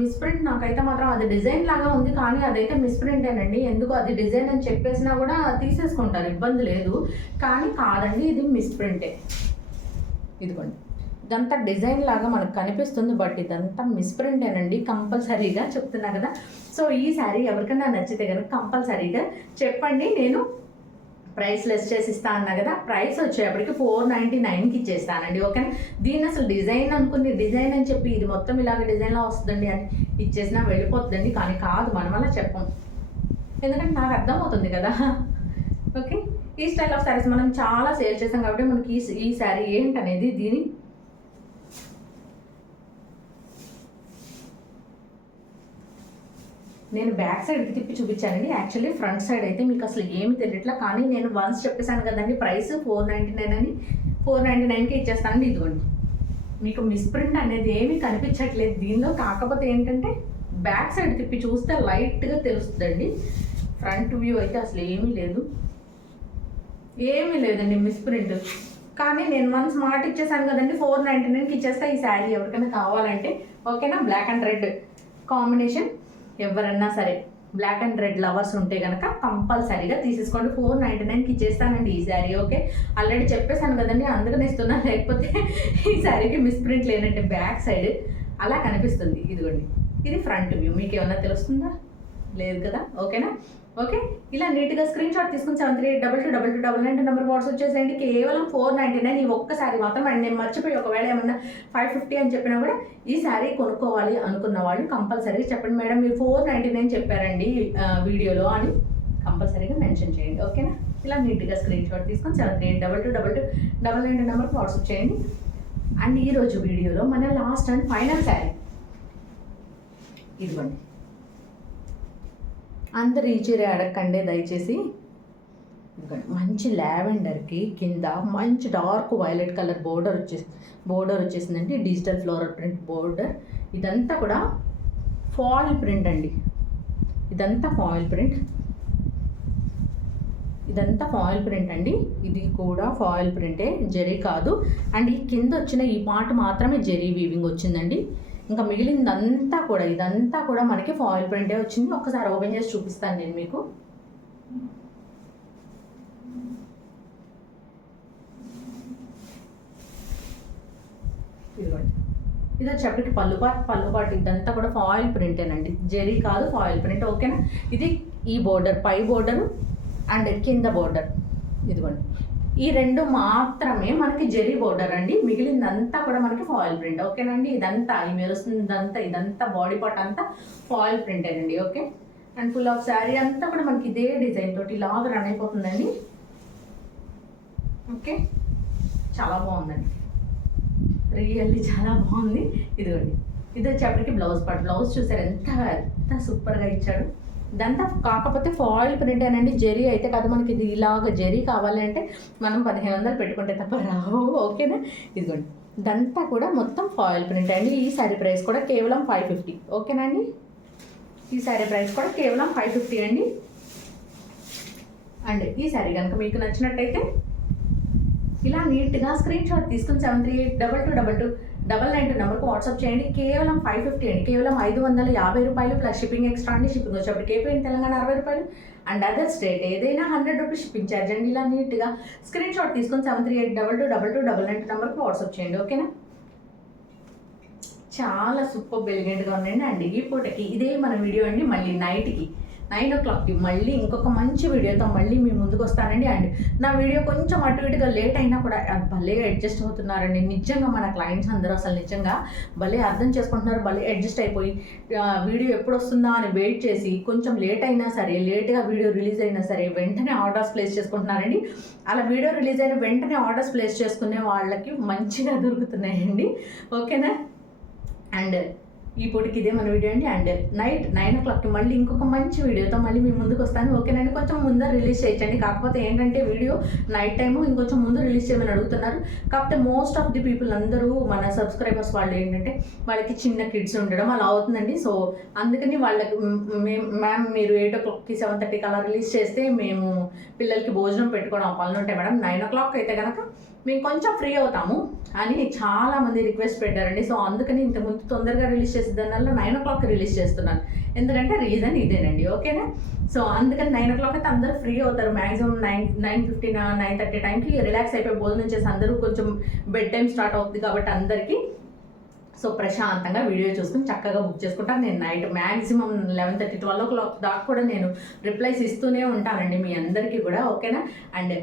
మిస్ప్రింట్. నాకైతే మాత్రం అది డిజైన్ లాగా ఉంది, కానీ అదైతే మిస్ప్రింటేనండి. ఎందుకు అది డిజైన్ అని చెప్పేసినా కూడా తీసేసుకుంటారు, ఇబ్బంది లేదు. కానీ కాదండి, ఇది మిస్ప్రింటే. ఇదిగోండి ఇదంతా డిజైన్ లాగా మనకు కనిపిస్తుంది, బట్ ఇదంతా మిస్ప్రింటేనండి, కంపల్సరీగా చెప్తున్నా కదా. సో ఈ శారీ ఎవరికైనా నచ్చితే కనుక కంపల్సరీగా చెప్పండి, నేను ప్రైస్ లెస్ చేసి ఇస్తా అన్నా కదా. ప్రైస్ వచ్చేప్పటికి 499కి ఇచ్చేస్తానండి, ఓకేనా. దీన్ని అసలు డిజైన్ అనుకుని డిజైన్ అని చెప్పి ఇది మొత్తం ఇలాగ డిజైన్లా వస్తుందండి అని ఇచ్చేసినా వెళ్ళిపోతుందండి. కానీ కాదు, మనం అలా చెప్పం, ఎందుకంటే నాకు అర్థమవుతుంది కదా, ఓకే. ఈ స్టైల్ ఆఫ్ శారీస్ మనం చాలా సేల్ చేస్తాం కాబట్టి మనకి ఈ శారీ ఏంటనేది దీని నేను బ్యాక్ సైడ్కి తిప్పి చూపించానండి. యాక్చువల్లీ ఫ్రంట్ సైడ్ అయితే మీకు అసలు ఏమి తెలియట్లా, కానీ నేను వన్స్ చెప్పేశాను కదండి ప్రైస్ 499 అని. 499కి ఇచ్చేస్తానండి. ఇదిగోండి మీకు మిస్ప్రింట్ అనేది ఏమీ కనిపించట్లేదు దీనిలో. కాకపోతే ఏంటంటే బ్యాక్ సైడ్ తిప్పి చూస్తే లైట్గా తెలుస్తుందండి. ఫ్రంట్ వ్యూ అయితే అసలు ఏమీ లేదండి మిస్ప్రింట్. కానీ నేను వన్స్ మాట ఇచ్చేసాను కదండి 499కి ఇచ్చేస్తా ఈ శారీ ఎవరికైనా కావాలంటే, ఓకేనా. బ్లాక్ అండ్ రెడ్ కాంబినేషన్, ఎవరన్నా సరే బ్లాక్ అండ్ రెడ్ లవర్స్ ఉంటే కనుక కంపల్సరీగా తీసేసుకోండి. 499కి ఇచ్చేస్తానండి ఈ శారీ, ఓకే. ఆల్రెడీ చెప్పేసాను కదండి, అందుకని ఇస్తున్నా, లేకపోతే ఈ శారీకి మిస్ప్రింట్ లేనట్టే. బ్యాక్ సైడ్ అలా కనిపిస్తుంది. ఇదిగోండి, ఇది ఫ్రంట్ వ్యూ. మీకు ఏమన్నా తెలుస్తుందా? లేదు కదా? ఓకేనా? ఓకే, ఇలా నీట్గా స్క్రీన్ షాట్ తీసుకుని 73822299 నెంబర్ వాట్సాప్ చేసేయండి. కేవలం 499 ఈ ఒక్కసారి మాత్రం. అండ్ నేను మర్చిపోయి ఒకవేళ ఏమన్నా 550 అని చెప్పినా కూడా ఈ శారీ కొనుక్కోవాలి అనుకున్న వాళ్ళు కంపల్సరీగా చెప్పండి, మేడం మీరు 499 చెప్పారండి వీడియోలో అని కంపల్సరీగా మెన్షన్ చేయండి. ఓకేనా? ఇలా నీట్గా స్క్రీన్ షాట్ తీసుకొని 73822299 నెంబర్కి వాట్సాప్ చేయండి. అండ్ ఈరోజు వీడియోలో మన లాస్ట్ అండ్ ఫైనల్ శారీ ఇదిగోండి. అందరు ఈ చీర అడగండి దయచేసి. మంచి లావెండర్కి కింద మంచి డార్క్ వైలెట్ కలర్ బోర్డర్ వచ్చేసిందండి. Digital floral print border. ఇదంతా కూడా ఫాయిల్ ప్రింట్ అండి. ఇదంతా ఫాయిల్ ప్రింట్ అండి. ఇది కూడా ఫాయిల్ ప్రింటే, జరీ కాదు. అండ్ ఈ కింద వచ్చిన ఈ పార్ట్ మాత్రమే జరీ వీవింగ్ వచ్చిందండి. ఇంకా మిగిలిందంతా కూడా ఇదంతా కూడా మనకి ఫాయిల్ ప్రింటే వచ్చింది. ఒక్కసారి ఓపెన్ చేసి చూపిస్తాను నేను మీకు. ఇదిగోండి, ఇది వచ్చేప్పటికి పళ్ళు పాటు ఇదంతా కూడా ఫాయిల్ ప్రింటేనండి, జరీ కాదు, ఫాయిల్ ప్రింట్. ఓకేనా? ఇది ఈ బోర్డర్, పై బోర్డర్ అండ్ కింద బోర్డర్. ఇదిగోండి, ఈ రెండు మాత్రమే మనకి జరీ బోర్డర్ అండి. మిగిలిందంతా కూడా మనకి ఫాయిల్ ప్రింట్. ఓకేనండి? ఇదంతా ఈ మెరుస్తుంది, ఇదంతా బాడీ పార్ట్ అంతా ఫాయిల్ ప్రింటేనండి. Okay, and full of sari అంతా కూడా మనకి ఇదే డిజైన్ తోటి ఇలాగ రన్ అయిపోతుందండి. ఓకే, చాలా బాగుందండి, రియల్లీ చాలా బాగుంది. ఇదిగోండి, ఇది వచ్చేప్పటికి బ్లౌజ్ పార్ట్. బ్లౌజ్ చూసారు ఎంత సూపర్గా ఇచ్చాడు. ఇదంతా కాకపోతే ఫాయిల్ ప్రింట్ అనండి, జరీ అయితే కాదు. మనకి ఇది ఇలాగ జరీ కావాలంటే మనం 1500 పెట్టుకుంటే తప్ప రావు. ఓకేనా? ఇదిగోండి, ఇదంతా కూడా మొత్తం ఫాయిల్ ప్రింట్ అండి. ఈ శారీ ప్రైస్ కూడా కేవలం 550. ఓకేనండి? ఈ శారీ ప్రైస్ కూడా కేవలం 550 అండి. అండ్ ఈ శారీ కనుక మీకు నచ్చినట్టయితే ఇలా నీట్గా స్క్రీన్ షాట్ తీసుకుని 73822299 నెంబర్కి వాట్సాప్ చేయండి. కేవలం 550 అండి, కేవలం 550 రూపాయలు ప్లస్ షిప్పింగ్ ఎక్స్ట్రా అండి. షిప్పింగ్ వచ్చేప్పటికి ఏపీ తెలంగాణ 60 రూపాయలు అండ్ అదర్ స్టేట్ ఏదైనా 100 రూపీస్ షిప్పింగ్ ఛార్జ్ అండి. ఇలా నీట్గా స్క్రీన్ షాట్ తీసుకుని 73822299 నెంబర్కి వాట్సాప్ చేయండి. ఓకేనా? చాలా సూపర్ ఎలిగెంట్గా ఉందండి. అండ్ ఈ పూటకి ఇదే మన వీడియో అండి. మళ్ళీ నైట్కి 9 o'clockకి మళ్ళీ ఇంకొక మంచి వీడియోతో మళ్ళీ మీ ముందుకు వస్తానండి. అండ్ నా వీడియో కొంచెం అటు ఇటుగా లేట్ అయినా కూడా భలే అడ్జస్ట్ అవుతున్నారండి. నిజంగా మన క్లయింట్స్ అందరూ అసలు నిజంగా భలే అర్థం చేసుకుంటున్నారు. భలే అడ్జస్ట్ అయిపోయి వీడియో ఎప్పుడు వస్తుందా అని వెయిట్ చేసి కొంచెం లేట్ అయినా సరే, లేట్గా వీడియో రిలీజ్ అయినా సరే వెంటనే ఆర్డర్స్ ప్లేస్ చేసుకుంటున్నారండి. అలా వీడియో రిలీజ్ అయిన వెంటనే ఆర్డర్స్ ప్లేస్ చేసుకునే వాళ్ళకి మంచిగా దొరుకుతున్నాయండి. ఓకేనా? అండ్ ఈ పూటకి ఇదే మన వీడియో అండి. అండ్ నైట్ 9 o'clockకి మళ్ళీ ఇంకొక మంచి వీడియోతో మళ్ళీ మీ ముందుకు వస్తాను. ఓకేనండి? కొంచెం ముందు రిలీజ్ చేయించండి. కాకపోతే ఏంటంటే వీడియో నైట్ టైము ఇంకొంచెం ముందు రిలీజ్ చేయమని అడుగుతున్నారు. కాకపోతే మోస్ట్ ఆఫ్ ది పీపుల్ అందరూ మన సబ్స్క్రైబర్స్ వాళ్ళు ఏంటంటే వాళ్ళకి చిన్న కిడ్స్ ఉండడం అలా అవుతుందండి. సో అందుకని వాళ్ళకి మ్యామ్ మీరు 8 o'clockకి 7:30కి అలా రిలీజ్ చేస్తే మేము పిల్లలకి భోజనం పెట్టుకోవడం ఆ పనులు ఉంటాయి మేడం. 9 o'clock అయితే కనుక మేము కొంచెం ఫ్రీ అవుతాము అని చాలామంది రిక్వెస్ట్ పెట్టారండి. సో అందుకని ఇంతకుముందు తొందరగా రిలీజ్ చేసే దానివల్ల 9 o'clock రిలీజ్ చేస్తున్నాను. ఎందుకంటే రీజన్ ఇదేనండి. ఓకేనా? సో అందుకని 9 o'clock అయితే అందరూ ఫ్రీ అవుతారు. మ్యాక్సిమం 9:15 9:30 టైంకి రిలాక్స్ అయిపోయి భోజనం చేసి అందరూ కొంచెం బెడ్ టైం స్టార్ట్ అవుతుంది కాబట్టి అందరికీ సో ప్రశాంతంగా వీడియో చూసుకుని చక్కగా బుక్ చేసుకుంటాను. నేను నైట్ మ్యాక్సిమం 11:30 12 o'clock దాకా కూడా నేను రిప్లైస్ ఇస్తూనే ఉంటానండి మీ అందరికీ కూడా. ఓకేనా? అండ్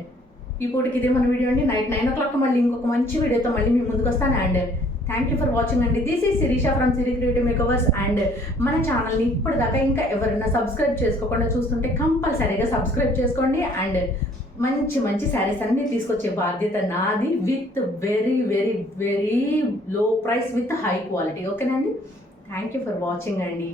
ఈ పూటకి ఇదే మన వీడియో అండి. నైట్ 9 o'clock మళ్ళీ ఇంకొక మంచి వీడియోతో మళ్ళీ మీ ముందుకు వస్తాను. And thank you for watching అండి. This is Sirisha from Siri creative makeovers. And మన ఛానల్ని ఇప్పటిదాకా ఇంకా ఎవరైనా సబ్స్క్రైబ్ చేసుకోకుండా చూస్తుంటే కంపల్సరీగా సబ్స్క్రైబ్ చేసుకోండి. అండ్ మంచి మంచి శారీస్ అన్నీ తీసుకొచ్చే బాధ్యత నాది, with very very very low price with high quality. ఓకేనండి? థ్యాంక్ యూ ఫర్ వాచింగ్ అండి.